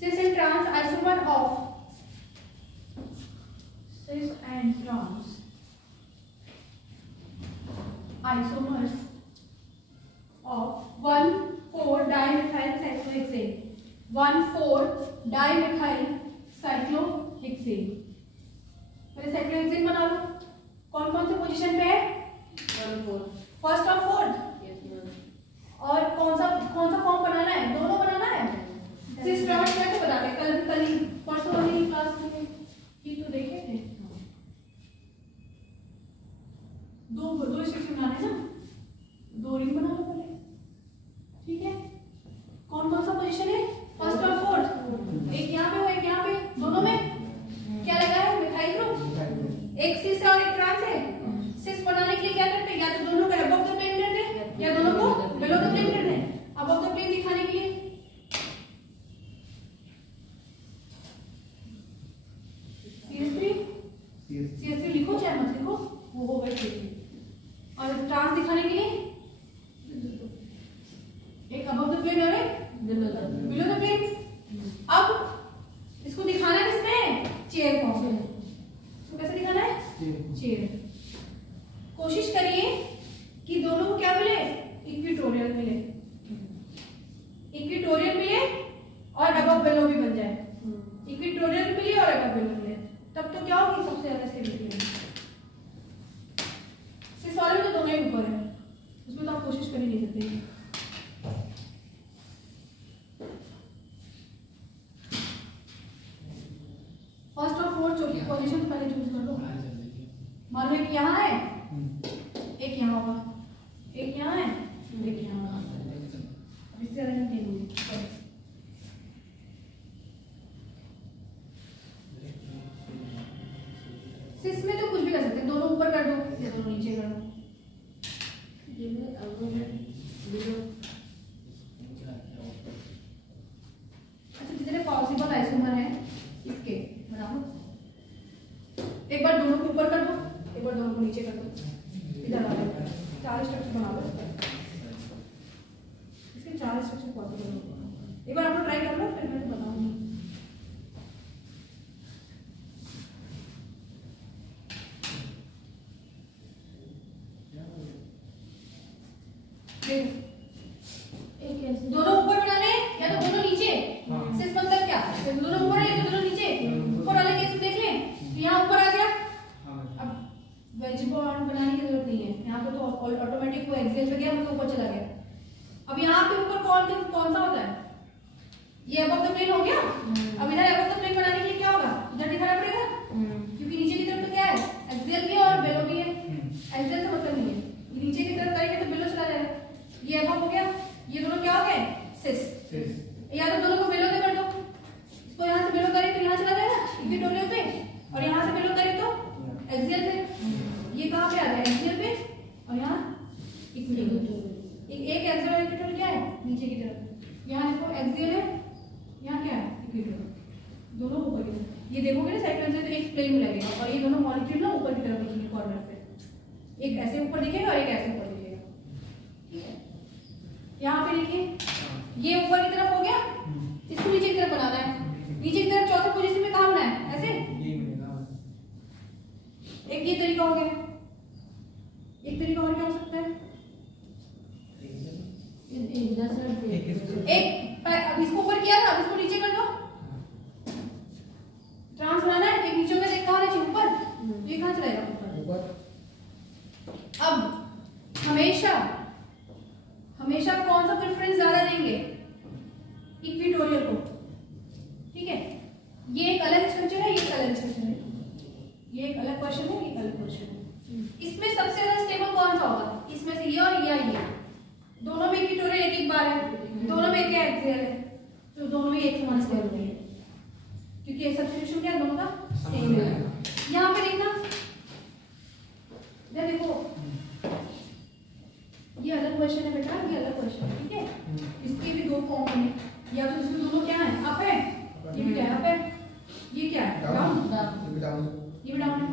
cis and trans isomer of cis and trans isomers of 1,4-dimethyl cyclohexane, 1,4-dimethyl cyclohexane। पहले साइक्लोहेक्सेन बना लो। कौन कौन से पोजीशन पे है? फर्स्ट और फोर्थ। और कौन सा फॉर्म बनाना है? दोनों बनाना है। सिस ट्रांस कैसे बताते हैं? कल ही परसों वाली क्लास में ये तो देखे थे। दो स्ट्रक्चर बनाने ना, दो रिंग बना लो पहले। ठीक है, कौन कौन सा पोजीशन है? फर्स्ट और फोर्थ। एक यहाँ पे हो, एक यहाँ पे, दोनों में क्या लगा है? Methyl group. एक सिस और एक ट्रांस है। सिस बनाने के लिए क्या करते हैं? या तो दोनों को अबव द प्लेन करते हैं या दोनों को बिलो द प्लेन करते हैं। अबव द प्लेन दिखाने के लिए CH3 लिखो चाहे मत लिखो, वो होगा CH3। और ट्रांस दिखाने के लिए एक अबव द प्लेन और एक बिलो द प्लेन। अब इसको दिखाना किसमें है? Chair form. तो कैसे दिखाना है? चेयर। कोशिश करिए कि दोनों को क्या मिले? इक्वेटोरियल मिले, इक्वेटोरियल मिले और अबव बिलो भी बन जाए। इक्वेटोरियल मिले और अबव बिलो मिले, तब तो क्या होगी? सबसे ज्यादा स्टेबिलिटी। सिस वाले में तो दोनों ही ऊपर है, उसमें तो आप कोशिश कर ही नहीं सकते। फर्स्ट और फोर्थ पोजीशन पहले चूज कर लो। मान लो एक यहाँ है, एक यहाँ होगा, एक यहाँ है, एक यहाँ होगा। अब इससे ज्यादा नहीं देंगे। सिस में तो कुछ भी कर सकते हैं, दोनों ऊपर कर दो या दोनों नीचे कर दो। अच्छा, जितने पॉसिबल आइसोमर हैं इसके बना दो। एक बार दोनों को ऊपर कर दो, एक बार दोनों को नीचे कर दो। इधर आ जाओ, 4 स्ट्रक्चर बना लो। इसके 4 स्ट्रक्चर पॉसिबल हो। एक बार आप लोग ट्राई कर लो, फिर मैं बताऊंगी। दोनों ऊपर बनाने या तो दोनों नीचे। सिस मतलब क्या? दोनों ऊपर है या दोनों नीचे। ऊपर वाले केस में देख लें तो यहाँ ऊपर आ गया। अब वेज बॉन्ड बनाने की जरूरत नहीं है, यहाँ पे तो ऑटोमेटिक वो एक्सेल पे गया, मतलब ऊपर चला गया। अब यहाँ पे ऊपर कौन सा होता है? ये अबव द प्लेन हो गया। अब इधर अबव द प्लेन बनाने के लिए क्या होगा? इधर दिखाना पड़ेगा, क्योंकि नीचे की तरफ तो क्या है? एक्सेल भी और बिलो भी है। एक्सेल से मतलब नहीं है, नीचे की तरफ करेंगे तो बिलो चला जाएगा। ये अबव हो गया, ये दोनों क्या हो गए? सिस। या तो दोनों को बिलो से कर दो, इसको यहाँ से बिलो करें तो यहाँ चला जाएगा इक्वेटोरियल पे, और यहाँ से बिलो करें तो एक्सियल पे। ये कहाँ पे आ रहा है? एक्सियल पे, और यहाँ इक्वेटोरियल। क्लियरिंग में लगेगा और ये दोनों मॉलिक्यूल ना ऊपर की तरफ दिखेंगे कॉर्नर पे, एक ऐसे ऊपर दिखेगा और एक ऐसे ऊपर दिखेगा। ठीक है, यहाँ पे देखिए ये ऊपर की तरफ हो गया, इसको नीचे की तरफ बनाना है। नीचे की तरफ चौथे पोजीशन में कहाँ बनाना है, ऐसे एक ये तरीका हो गया। एक तरीका और क्या हो सकता है, एक अब इसको ऊपर किया था, अब इसको नीचे कर दो, ट्रांस बनाना है। एक नीचे में देखा है ऊपर, ये कहाँ चलेगा ऊपर। अब हमेशा हमेशा कौन सा प्रेफरेंस ज्यादा देंगे, इक्विटोरियल को। ठीक है, ये एक अलग स्ट्रक्चर है, ये एक अलग स्ट्रक्चर है, ये एक अलग क्वेश्चन है, ये अलग क्वेश्चन है। इसमें सबसे ज्यादा स्टेबल कौन सा होगा, इसमें से ये और ये, दोनों में इक्विटोरियल एक एक बार है, दोनों में एक एक्सियल है, तो दोनों में एक समान स्टेबल है, क्योंकि ये सब्स्टिट्यूशन क्या है, दोनों का सेम है। यहाँ पे देखना, देखो ये अलग क्वेश्चन है बेटा, ये अलग क्वेश्चन है। ठीक है, इसके भी दो फॉर्म है, या तो इसमें दोनों क्या है, अप है, ये भी क्या है, अप है, ये क्या है, डाउन, ये भी डाउन है।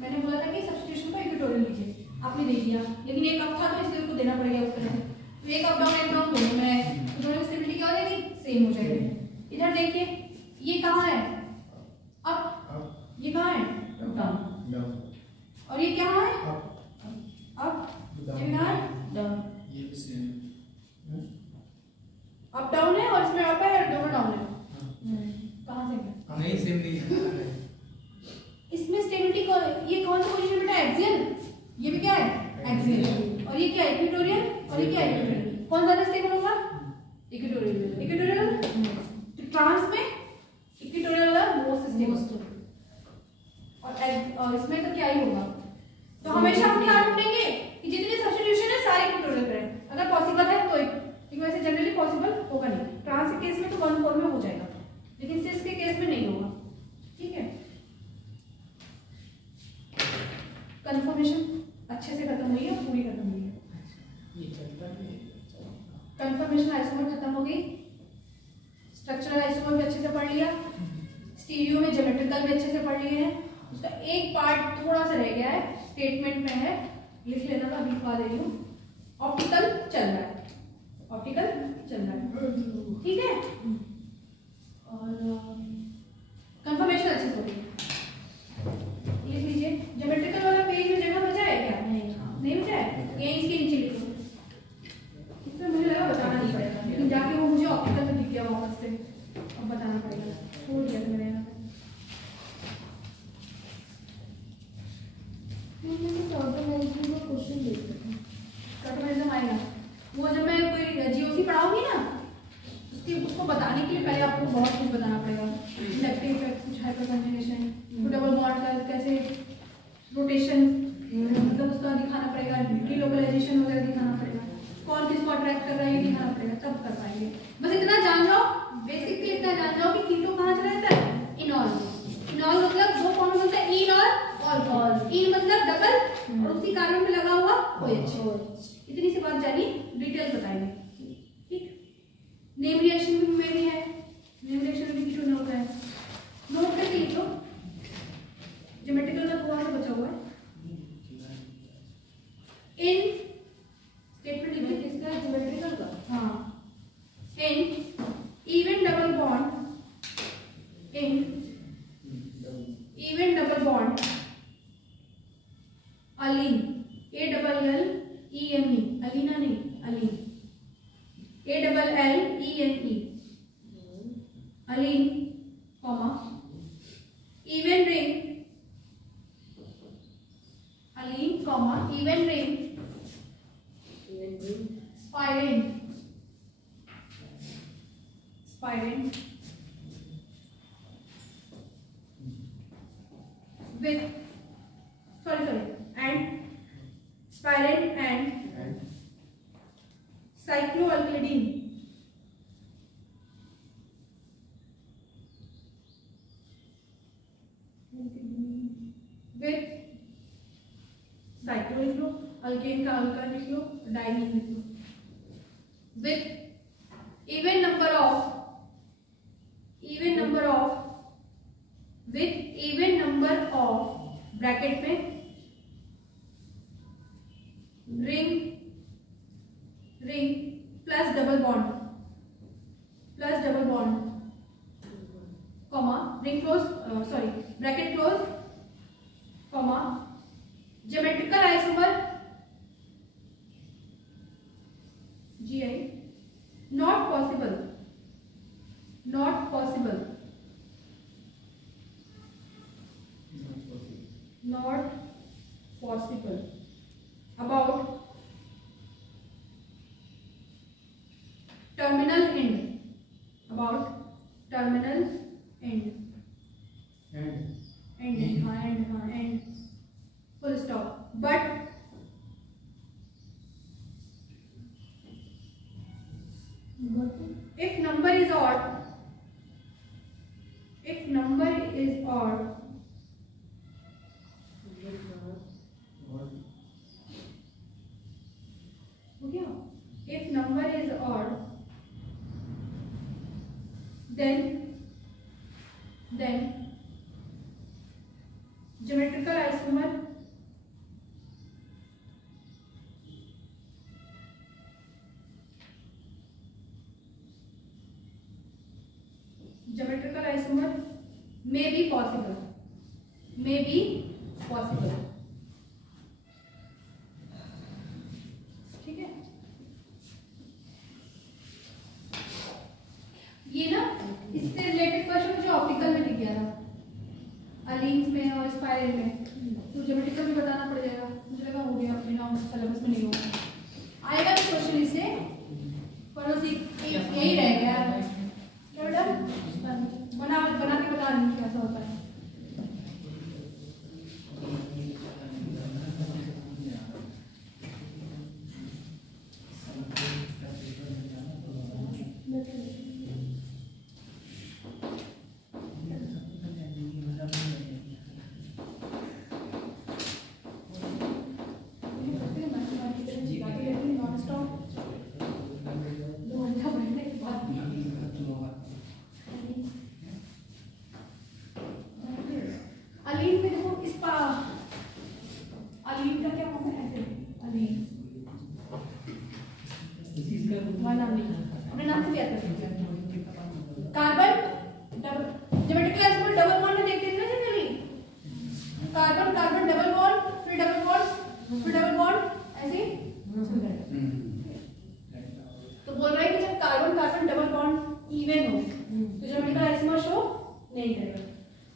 मैंने बोला था कि सब्स्टिट्यूशन का इक्विटोरियल लीजिए, आपने दे दिया, लेकिन एक अप था तो इसलिए उसको देना पड़ेगा उस तरह से। तो एक अप डाउन दोनों में दोनों की स्टेबिलिटी क्या हो जाएगी, सेम हो जाएगी। इधर देखिए ये कहाँ है, अप, ये कहाँ है, डाउन, और ये क्या है, अप, ये कहाँ है, डाउन, अप डाउन है, और इसमें अप है और दोनों डाउन है। कहाँ से नहीं, सेम नहीं है। इसमें स्टेबिलिटी को, ये कौन सा पोजीशन बेटा, एक्सियल, ये भी क्या है, एक्सियल, और ये क्या है, इक्विटोरियल, और ये क्या है, इक्विटोरियल। कौन ज्यादा स्टेबल होगा, इक्विटोरियल, इक्विटोरियल। तो ट्रांस में इक्विटोरियल मोस्ट स्टेबल, और इसमें तो क्या ही होगा। तो हमेशा हम ध्यान रखेंगे कि जितने सब्स्टिट्यूशन है सारे इक्विटोरियल करें, अगर पॉसिबल है तो, लेकिन वैसे जनरली पॉसिबल होगा नहीं। ट्रांस के केस में तो 1/4 में हो जाएगा, लेकिन सिस के केस में नहीं होगा। ठीक है, कंफर्मेशन अच्छे से खत्म हुई है, पूरी खत्म हुई है। कंफर्मेशन आइसोमर खत्म हो गई, स्ट्रक्चरल आइसोमर भी अच्छे से पढ़ लिया, स्टीरियो में ज्योमेट्रिकल भी अच्छे से पढ़ लिए हैं। उसका एक पार्ट थोड़ा सा रह गया है, स्टेटमेंट में है, लिख लेना, तो अभी लिखवा दे रही हूँ। ऑप्टिकल चल रहा है, ऑप्टिकल चल रहा है। ठीक है, और कंफर्मेशन अच्छे से हो गई, लिख लीजिए। ज्योमेट्रिकल वाला पेज में जगह बचा है क्या, नहीं बचा है, यहीं इसके नीचे लिखो। इसमें मुझे लगा बताना नहीं पड़ेगा, लेकिन जाके वो मुझे ऑप्टिकल में दिख गया वापस से, अब बताना पड़ेगा, छोड़ दिया था मैंने यहाँ पे। क्वेश्चन देखते आएगा, वो जब मैं कोई जीओसी पढ़ाऊंगी ना, उसको बताने के लिए पहले आपको बहुत कुछ बताना पड़ेगा, इलेक्ट्रिक इफेक्ट, कुछ हाइपर कंजुगेशन, डबल बॉन्ड का कैसे रोटेशन, मतलब उसका दिखाना पड़ेगा, डिलोकलाइजेशन वगैरह दिखाना पड़ेगा, कौन किसको अट्रैक्ट कर रहा है ये दिखाना पड़ेगा, तब कर पाएंगे। बस इतना जान जाओ, बेसिकली इतना जान जाओ कि कीटो कहाँ चला जाता है, इनॉल। इनॉल मतलब दो फॉर्म होता है, इन और ऑल। इन मतलब डबल, और उसी कार्बन पे लगा हुआ OH। इतनी सी बात जानी, डिटेल बताएंगे। ठीक, नेम रिएक्शन भी मेरी है, नेम रिएक्शन में भी कीटो नोट है, नोट करके लिख लो। ज्योमेट्रिकल का थोड़ा सा बचा हुआ है, इन स्टेटमेंट लिखिए किसका, ज्योमेट्रिकल का। हाँ, in even double bond, in even double bond allene, ALLENE, अलीना नहीं, allene, ALLENE, allene, comma, even ring, allene, comma, even ring, spiran, with, and spirin and cycloalkylidine, with cyclo लिख लो, अल्केन का अल्का लिख लो, डाइनिन लिख लो, with even number of with number of bracket में ring plus double bond comma ring close bracket close comma geometrical isomer GI not possible about terminal end full stop. But if number is odd हो गया, if number is odd then geometrical isomer may be possible. ठीक है, ये ना इससे related question मुझे optical में दिख गया था, अलीन्स में और स्पाइरल में, तो ज्योमेट्रिकल भी बताना पड़ जाएगा। मुझे लगा हो गया, अपने सिलेबस में नहीं होगा, आएगा भी क्वेश्चन इससे, पर यही रह गया। बना के बता रही हूँ कैसा होता है।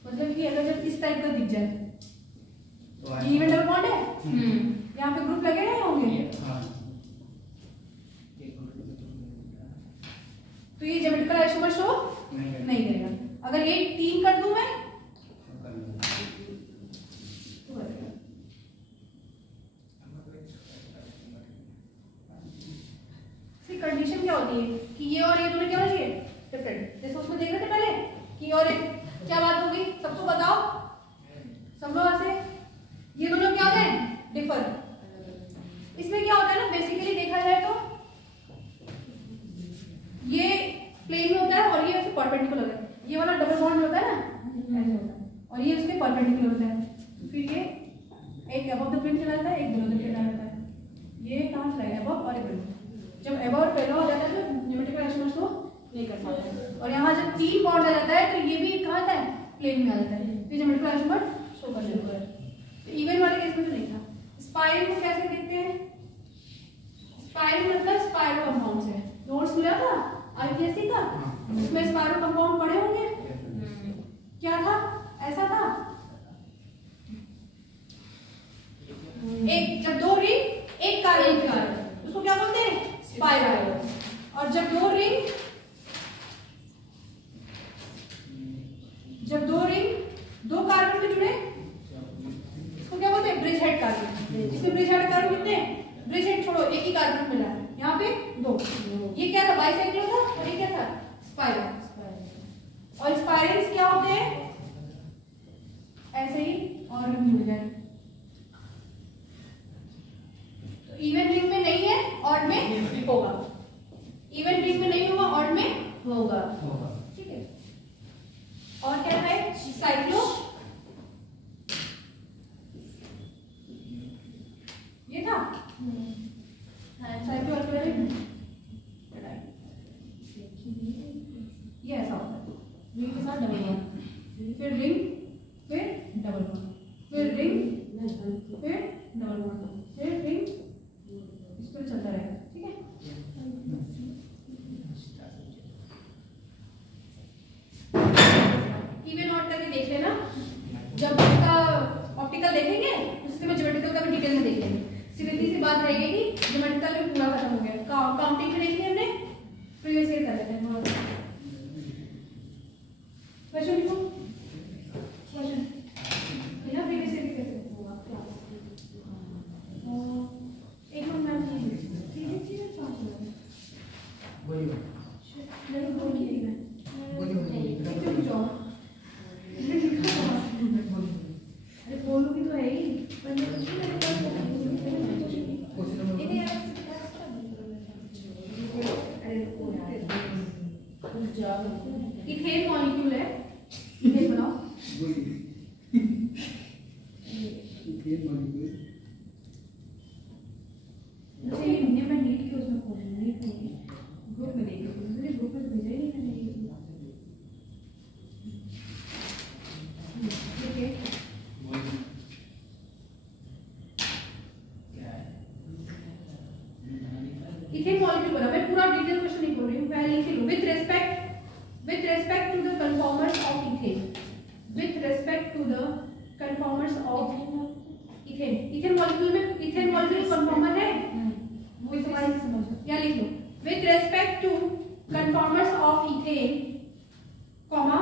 मतलब कि अगर जब इस टाइप का दिख जाए, ये इवन डबल बॉन्ड है, यहाँ पे ग्रुप लगे रहे होंगे, तो ये ज्योमेट्रिकल आइसोमर शो नहीं करेगा। अगर ये 3 कर दूं मैं, कंडीशन क्या होती है कि ये और ये दोनों क्या होना चाहिए, डिफरेंट। जैसे उसमें देख रहे थे पहले कि और एक क्या बात होगी, सबको बताओ, सब लोग ऐसे, ये दोनों क्या होते हैं, डिफर। इसमें क्या होता है ना, बेसिकली देखा जाए तो ये प्लेन में होता है और ये उसके परपेंडिकुलर होता है। ये वाला डबल बॉन्ड होता है ना, ऐसे होता है, और ये उसके परपेंडिकुलर होता है। फिर ये एक अबव द प्लेन चला जाता है, एक बिलो द प्लेन चला जाता है। ये कहाँ चला गया, अबव और बिलो। जब अबव और बिलो हो जाता है तो ज्योमेट्रिकल आइसोमर्स को नहीं कर पाता है। और यहाँ जब 3 बॉन्ड आ जाता है तो ये भी कहाँ आता है, प्लेन में आ जाता है, तो ज्योमेट्रिकल आइसोमर शो कर देता है। तो इवन वाले केस में तो नहीं था। स्पाइरल को कैसे देखते हैं, स्पाइरल मतलब स्पाइरो कंपाउंड है। नोट्स मिला था आईपीएससी का, उसमें स्पाइरो कंपाउंड पढ़े होंगे। क्या था, ऐसा था, एक जब 2 रिंग एक कार्बन उसको क्या बोलते हैं, स्पाइरल। और जब 2 रिंग 2 कार्बन में जुड़े, इसको क्या बोलते हैं, ब्रिज हेड कार्बन। इसमें ब्रिज हेड कार्बन कितने, ब्रिज हेड छोड़ो, एक ही कार्बन मिला है, यहाँ पे 2। ये क्या था, बाइसाइक्लो था, और ये क्या था, स्पाइरल। और स्पाइरल्स क्या होते हैं, ऐसे ही और जुड़ जाए। तो इवन रिंग में नहीं है, ऑड में होगा। इवन रिंग में नहीं होगा, ऑड में होगा। ठीक है। और क्या है, साइक्लो डबल बॉन्ड, फिर रिंग, फिर डबल बॉन्ड, फिर रिंग, इस पर चलता रहेगा। ठीक है, इवन और करके देख लेना, जब इसका ऑप्टिकल देखेंगे उससे में ज्योमेट्रिकल का भी डिटेल में देख लेंगे। सिर्फ इतनी सी बात रह गई कि ज्योमेट्रिकल में पूरा खत्म हो गया। काउंटिंग में देख लिया हमने, प्रीवियस ईयर कर लेते हैं। क्वेश्चन लिखो, क्वेश्चन बिना प्रीवियस ईयर कैसे होगा क्लास? एक minute ma'am, previous year 5 minute बोलिए नहीं बोलिए, मैं चुप जाओ, अरे बोलूंगी तो है ही, पर मैं कुछ नहीं इथेन मॉलिक्यूल है, इथेन बनाओ। इथेन मॉलिक्यूल अच्छा, ये हमने मैं नीट की उसमें खोल नीट नहीं ग्रुप में देखी, मुझे ग्रुप में भेजा ही नहीं मैंने ये। ठीक है, इथेन मॉलिक्यूल बना, मैं पूरा डिटेल क्वेश्चन नहीं बोल रही हूँ, पहले लिख लो। With respect to the conformers of ethane, with respect to the conformers of ethane, ethane molecule में इथेन मॉलिक्यूल कंफॉर्मर है, वो तुम्हारी समझो, या लिख लो with respect to conformers of ethane, comma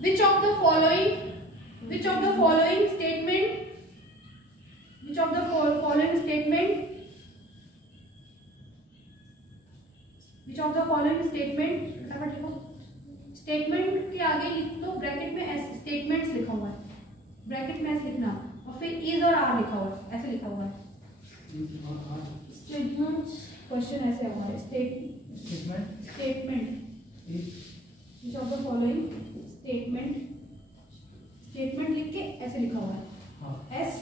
which of the following statement statement के आगे लिख दो, ब्रैकेट में एस स्टेटमेंट्स लिखा हुआ है, ब्रैकेट में एस लिखना और फिर इज और आर लिखा हुआ है, ऐसे लिखा हुआ है स्टेटमेंट्स। क्वेश्चन ऐसे है हमारे, statement which of the following statement लिख के ऐसे लिखा हुआ है, एस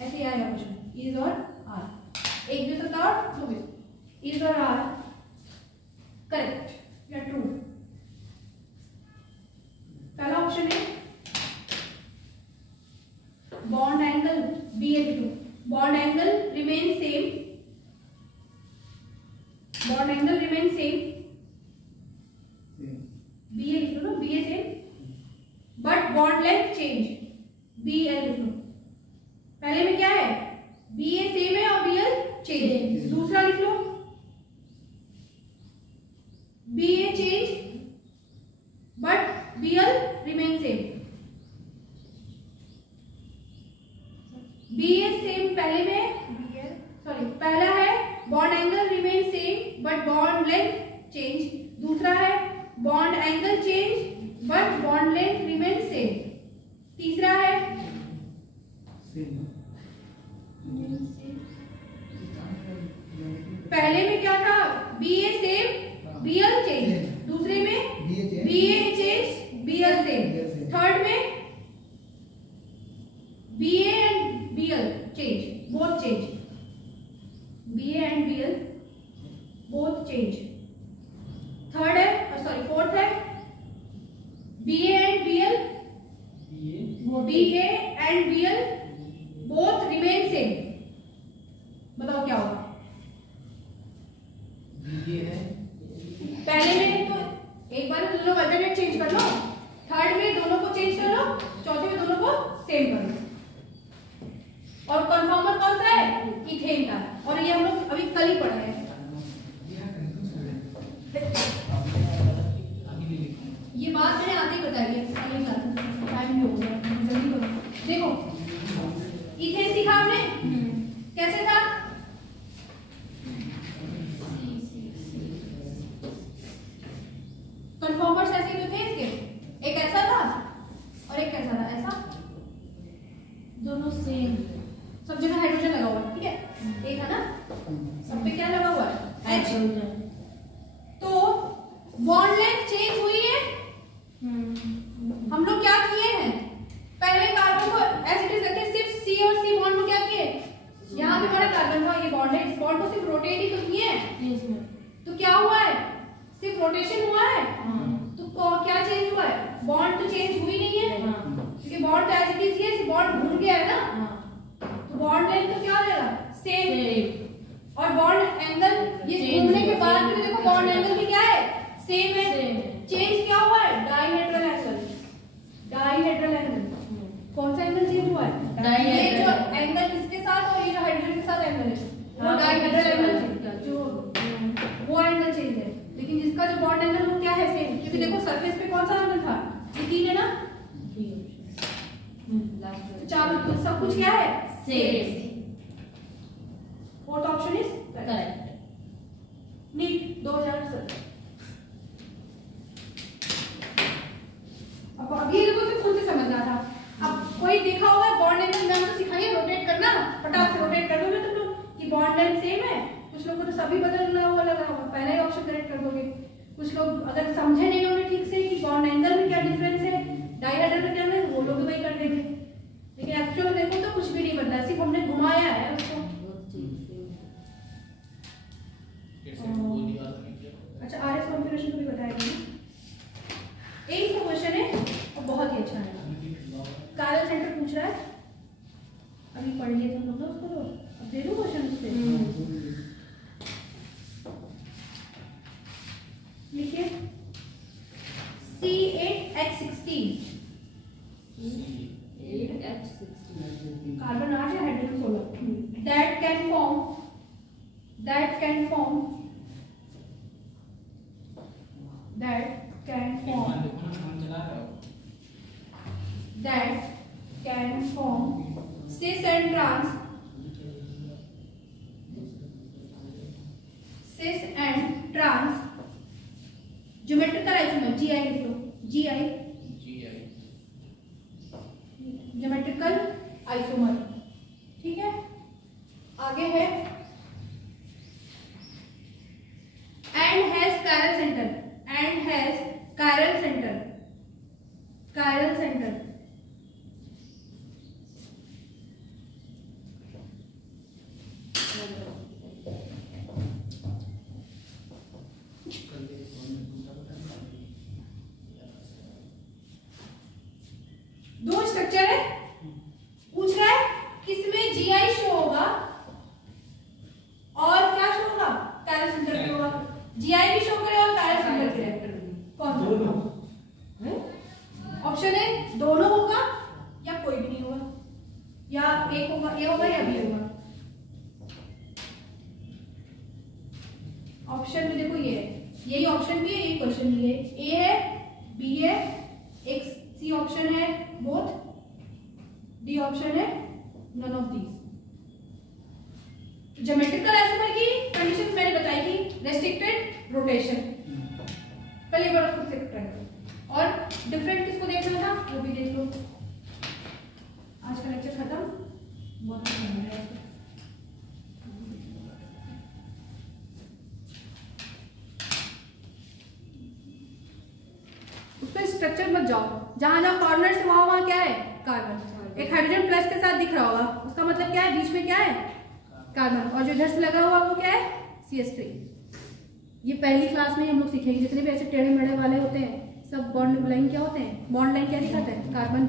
ऐसे आएगा क्वेश्चन, इज और आर एक दूसरे का और इज और आर करेक्ट या ट्रू। पहला ऑप्शन है bond angle BA2, bond angle remain same, bond angle remain same, BA लिख लो ना, BA same but bond length change, BL लिख लो। पहले में क्या है, BA सेम है और BL चेंज। दूसरा लिख लो BA change but BL remain same, BA same पहले में, सॉरी पहला है bond angle remain same but bond length change, दूसरा है bond angle change but bond length remain same, तीसरा है पहले में क्या था, BA सेम BL चेंज, दूसरे में BA change BL same, third में BA and BL change, both change, BA and BL both change, third है सॉरी फोर्थ है BA and BL both remain same. बताओ क्या होगा, पहले में तो एक बार दोनों अल्टरनेट चेंज कर लो, थर्ड में दोनों को चेंज कर लो, चौथे में दोनों को सेम कर लो। और कन्फर्मर कौन सा है, इथेन का, और ये हम लोग अभी कल ही पढ़ रहे हैं। ये बात मैंने आगे बताई है, टाइम भी हो गया, जल्दी करो। देखो इथेन सीखा हमने, कैसे था, कन्फर्मर्स ऐसे तो थे इसके, एक ऐसा था और एक कैसा था, ऐसा, दोनों सेम, सब जगह हाइड्रोजन लगा हुआ है, ठीक है, एक है ना, सब पे क्या लगा हुआ है, H। तो बॉन्ड लेंथ चेंज हुई है, हम लोग क्या किए हैं, पहले कार्बन को एज इट इज रखे, सिर्फ C और C बॉन्ड को क्या किए, यहाँ पे हमारा कार्बन का ये बॉन्ड है, इस बॉन्ड को सिर्फ रोटेट ही तो किए हैं, तो क्या हुआ है, सिर्फ रोटेशन हुआ है, तो क्या चेंज हुआ है, बॉन्ड तो ऐसे ही है, बॉन्ड घूम गया है ना, तो बॉन्ड लेंथ तो क्या हो जाएगा, सेम। और बॉन्ड एंगल ये घूमने के बाद भी देखो बॉन्ड एंगल भी क्या है, सेम है। चेंज क्या हुआ है, डाइहेड्रल एंगल। डाइहेड्रल एंगल कौन सा एंगल चेंज हुआ है, ये जो एंगल इसके साथ और ये जो हाइड्रोजन के साथ एंगल है वो डाइहेड्रल एंगल, जो वो एंगल चेंज है। लेकिन जिसका जो बॉन्ड एंगल वो क्या है, सेम। क्योंकि देखो सरफेस पे कौन सा एंगल था, ये 3 है ना, चारों तो सब कुछ क्या है, same. Fourth option is correct. NEET 2017। अब ये लोगों से खुद से समझना था। अब कोई देखा होगा बॉन्ड एंगल, मैम तो सिखाइए रोटेट करना, फटाक से रोटेट कर दोगे तुम लोग कि बॉन्ड लेंथ सेम है। कुछ लोगों को तो सभी बदलना हुआ लगा होगा, पहला ही ऑप्शन करेक्ट कर दोगे। कुछ लोग अगर समझे नहीं होंगे ठीक से कि बॉन्ड एंगल में क्या डिफरेंस है, डाइहेड्रल में क्या है, वो लोग वही कर देंगे। लेकिन एक्चुअल देखो तो कुछ भी नहीं बदला, सिर्फ हमने घुमाया है उसको। अच्छा, आरएस कॉन्फ़िगरेशन को भी बताएंगे। एक तो क्वेश्चन है और बहुत ही अच्छा है, कायरल सेंटर पूछ रहा है, अभी पढ़ लिए तुम लोग ना उसको, तो अब दे दो क्वेश्चन उससे। लिखिए C8H16 कार्बन 8 या hydrogen 16 that can form that can form cis and trans geometrical isomer, GI लिख लो, GI ज्योमेट्रिकल आइसोमर। ठीक है, आगे है and has chiral center, and has chiral center, chiral center। दो स्ट्रक्चर है, पूछ रहा है किसमें जीआई शो होगा और क्या शो होगा, कायरल सेंटर पे होगा। जीआई भी शो करे और कायरल सेंटर पे, कौन सा ऑप्शन है, दोनों होगा या कोई भी नहीं होगा, या एक होगा, ए होगा या बी होगा। ऑप्शन में देखो ये है, यही ऑप्शन भी है, यही क्वेश्चन भी है, ए है, बी है, एक सी ऑप्शन है बोथ, डी ऑप्शन है none of these. Geometrical isomer की कंडीशन मैंने बताई थी, रेस्ट्रिक्टेड रोटेशन, पहले एक बार खुद से ट्राई करो। और डिफरेंट किसको देखना था वो भी देख लो। आज का लेक्चर खत्म, बहुत अच्छा लग रहा है। उसमें स्ट्रक्चर मत जाओ, जहां जहां कॉर्नर से वहां क्या है, कार्बन। एक हाइड्रोजन प्लस के साथ दिख रहा होगा, उसका मतलब क्या है, बीच में क्या है, कार्बन। और जो इधर से लगा हुआ वो क्या है, CH3। ये पहली क्लास में हम लोग सीखेंगे, जितने भी ऐसे टेढ़े मेढ़े वाले होते हैं सब बॉन्ड लाइन क्या होते हैं, बॉन्ड लाइन क्या दिखाते हैं, कार्बन।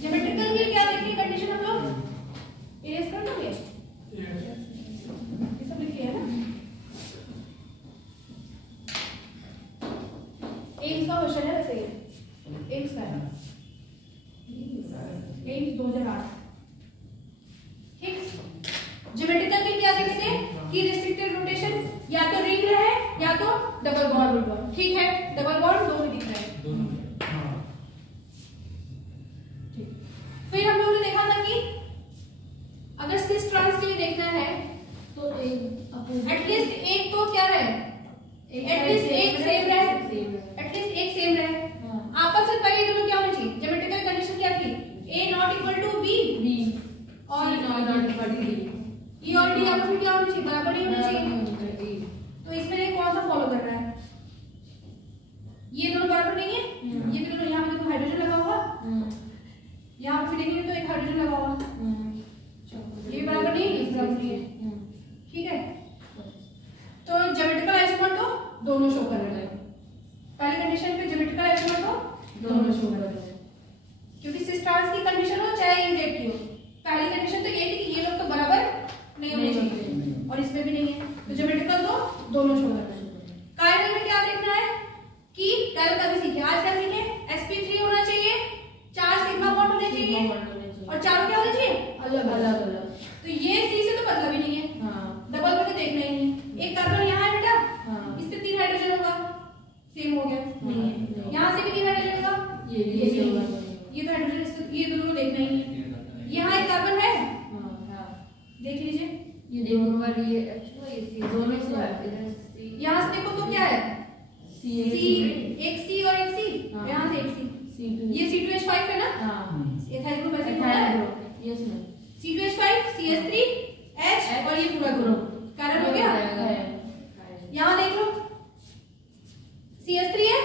ज्योमेट्रिकल की क्या देखनी कंडीशन हम लोग इरेज कर दोगे, ये सब लिखे है ना। एम्स का क्वेश्चन है वैसे, एम्स का है, एम्स 2008। ठीक, ज्योमेट्रिकल की क्या देखते हैं कि रेस्ट्रिक्टेड रोटेशन या तो रिंग है या तो डबल बॉन्ड। ठीक है, डबल बॉन्ड दोनों दिख रहा है। फिर हम लोगों ने देखा था कि अगर सिस ट्रांस के लिए देखना है तो एटलीस्ट एक तो क्या रहे, एटलीस्ट एक सेम रहे, एटलीस्ट एक सेम रहे। आपस में पहले दोनों क्या होना चाहिए, ज्योमेट्रिकल कंडीशन क्या थी, A not equal to B और C not equal to D, E और D आपस में क्या होना चाहिए, बराबर ही होना चाहिए। तो इसमें ये कौन सा फॉलो कर रहा है, ये दोनों बराबर नहीं है, ये दोनों, यहाँ पे देखो हाइड्रोजन लगा हुआ, यहाँ पे देखेंगे तो एक हाइड्रोजन लगा हुआ, ये बराबर नहीं, ये बराबर नहीं है। ठीक है, तो ज्योमेट्रिकल आइसोमर तो दोनों शो तो ज्योमेट्रिकल तो दोनों शो करना है। कायरल में क्या देखना है कि कायरल का भी सीखे, आज क्या सीखे, sp3 होना चाहिए, 4 सिग्मा बॉन्ड होने चाहिए और चारों क्या होने चाहिए, अलग अलग। तो ये सी से तो मतलब ही नहीं है, डबल में तो देखना ही नहीं है। एक कार्बन यहाँ है बेटा, इससे 3 हाइड्रोजन होगा, सेम हो गया। यहाँ से भी 3 हाइड्रोजन होगा, ये तो हाइड्रोजन, ये दोनों को देखना ही नहीं है। यहाँ एक कार्बन है, देख लीजिए, ये दोनों पर ये दोनों से यहाँ से देखो तो क्या है, सी, एक सी और एक सी, यहाँ से एक सी, ये C2H5 है ना, एथाइल ग्रुप ऐसे होता है, C2H5 CH3H और ये पूरा ग्रुप कार्बन हो गया। यहाँ देख लो CH3 है,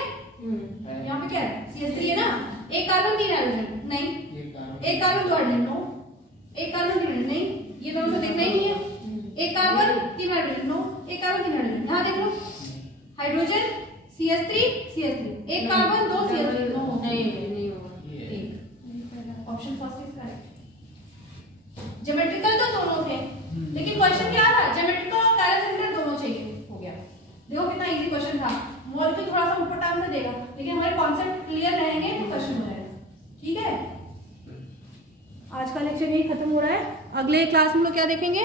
यहाँ पे क्या है, CH3 है ना, एक कार्बन 3 हाइड्रोजन नहीं, एक कार्बन 2 हाइड्रोजन नो, एक कार्बन 3 हाइड्रोजन नहीं, ये दोनों को देखना ही नहीं है। एक कार्बन 3 हाइड्रोजन नो, एक कार्बन 3 हाइड्रोजन, यहाँ देख लो हाइड्रोजन CH3 एक कार्बन 2 CH3 नो, नहीं होगा, option first is correct. Geometrical तो दोनों थे, लेकिन क्वेश्चन क्या था, ज्योमेट्रिकल और कायरल सेंटर दोनों चाहिए, हो गया। देखो कितना इजी क्वेश्चन था, मॉलिक्यूल थोड़ा सा ऊपर टाइम से देगा, लेकिन हमारे कॉन्सेप्ट क्लियर रहेंगे तो क्वेश्चन हो जाएगा। ठीक है, आज का लेक्चर यही खत्म हो रहा है। अगले क्लास में हम लोग क्या देखेंगे,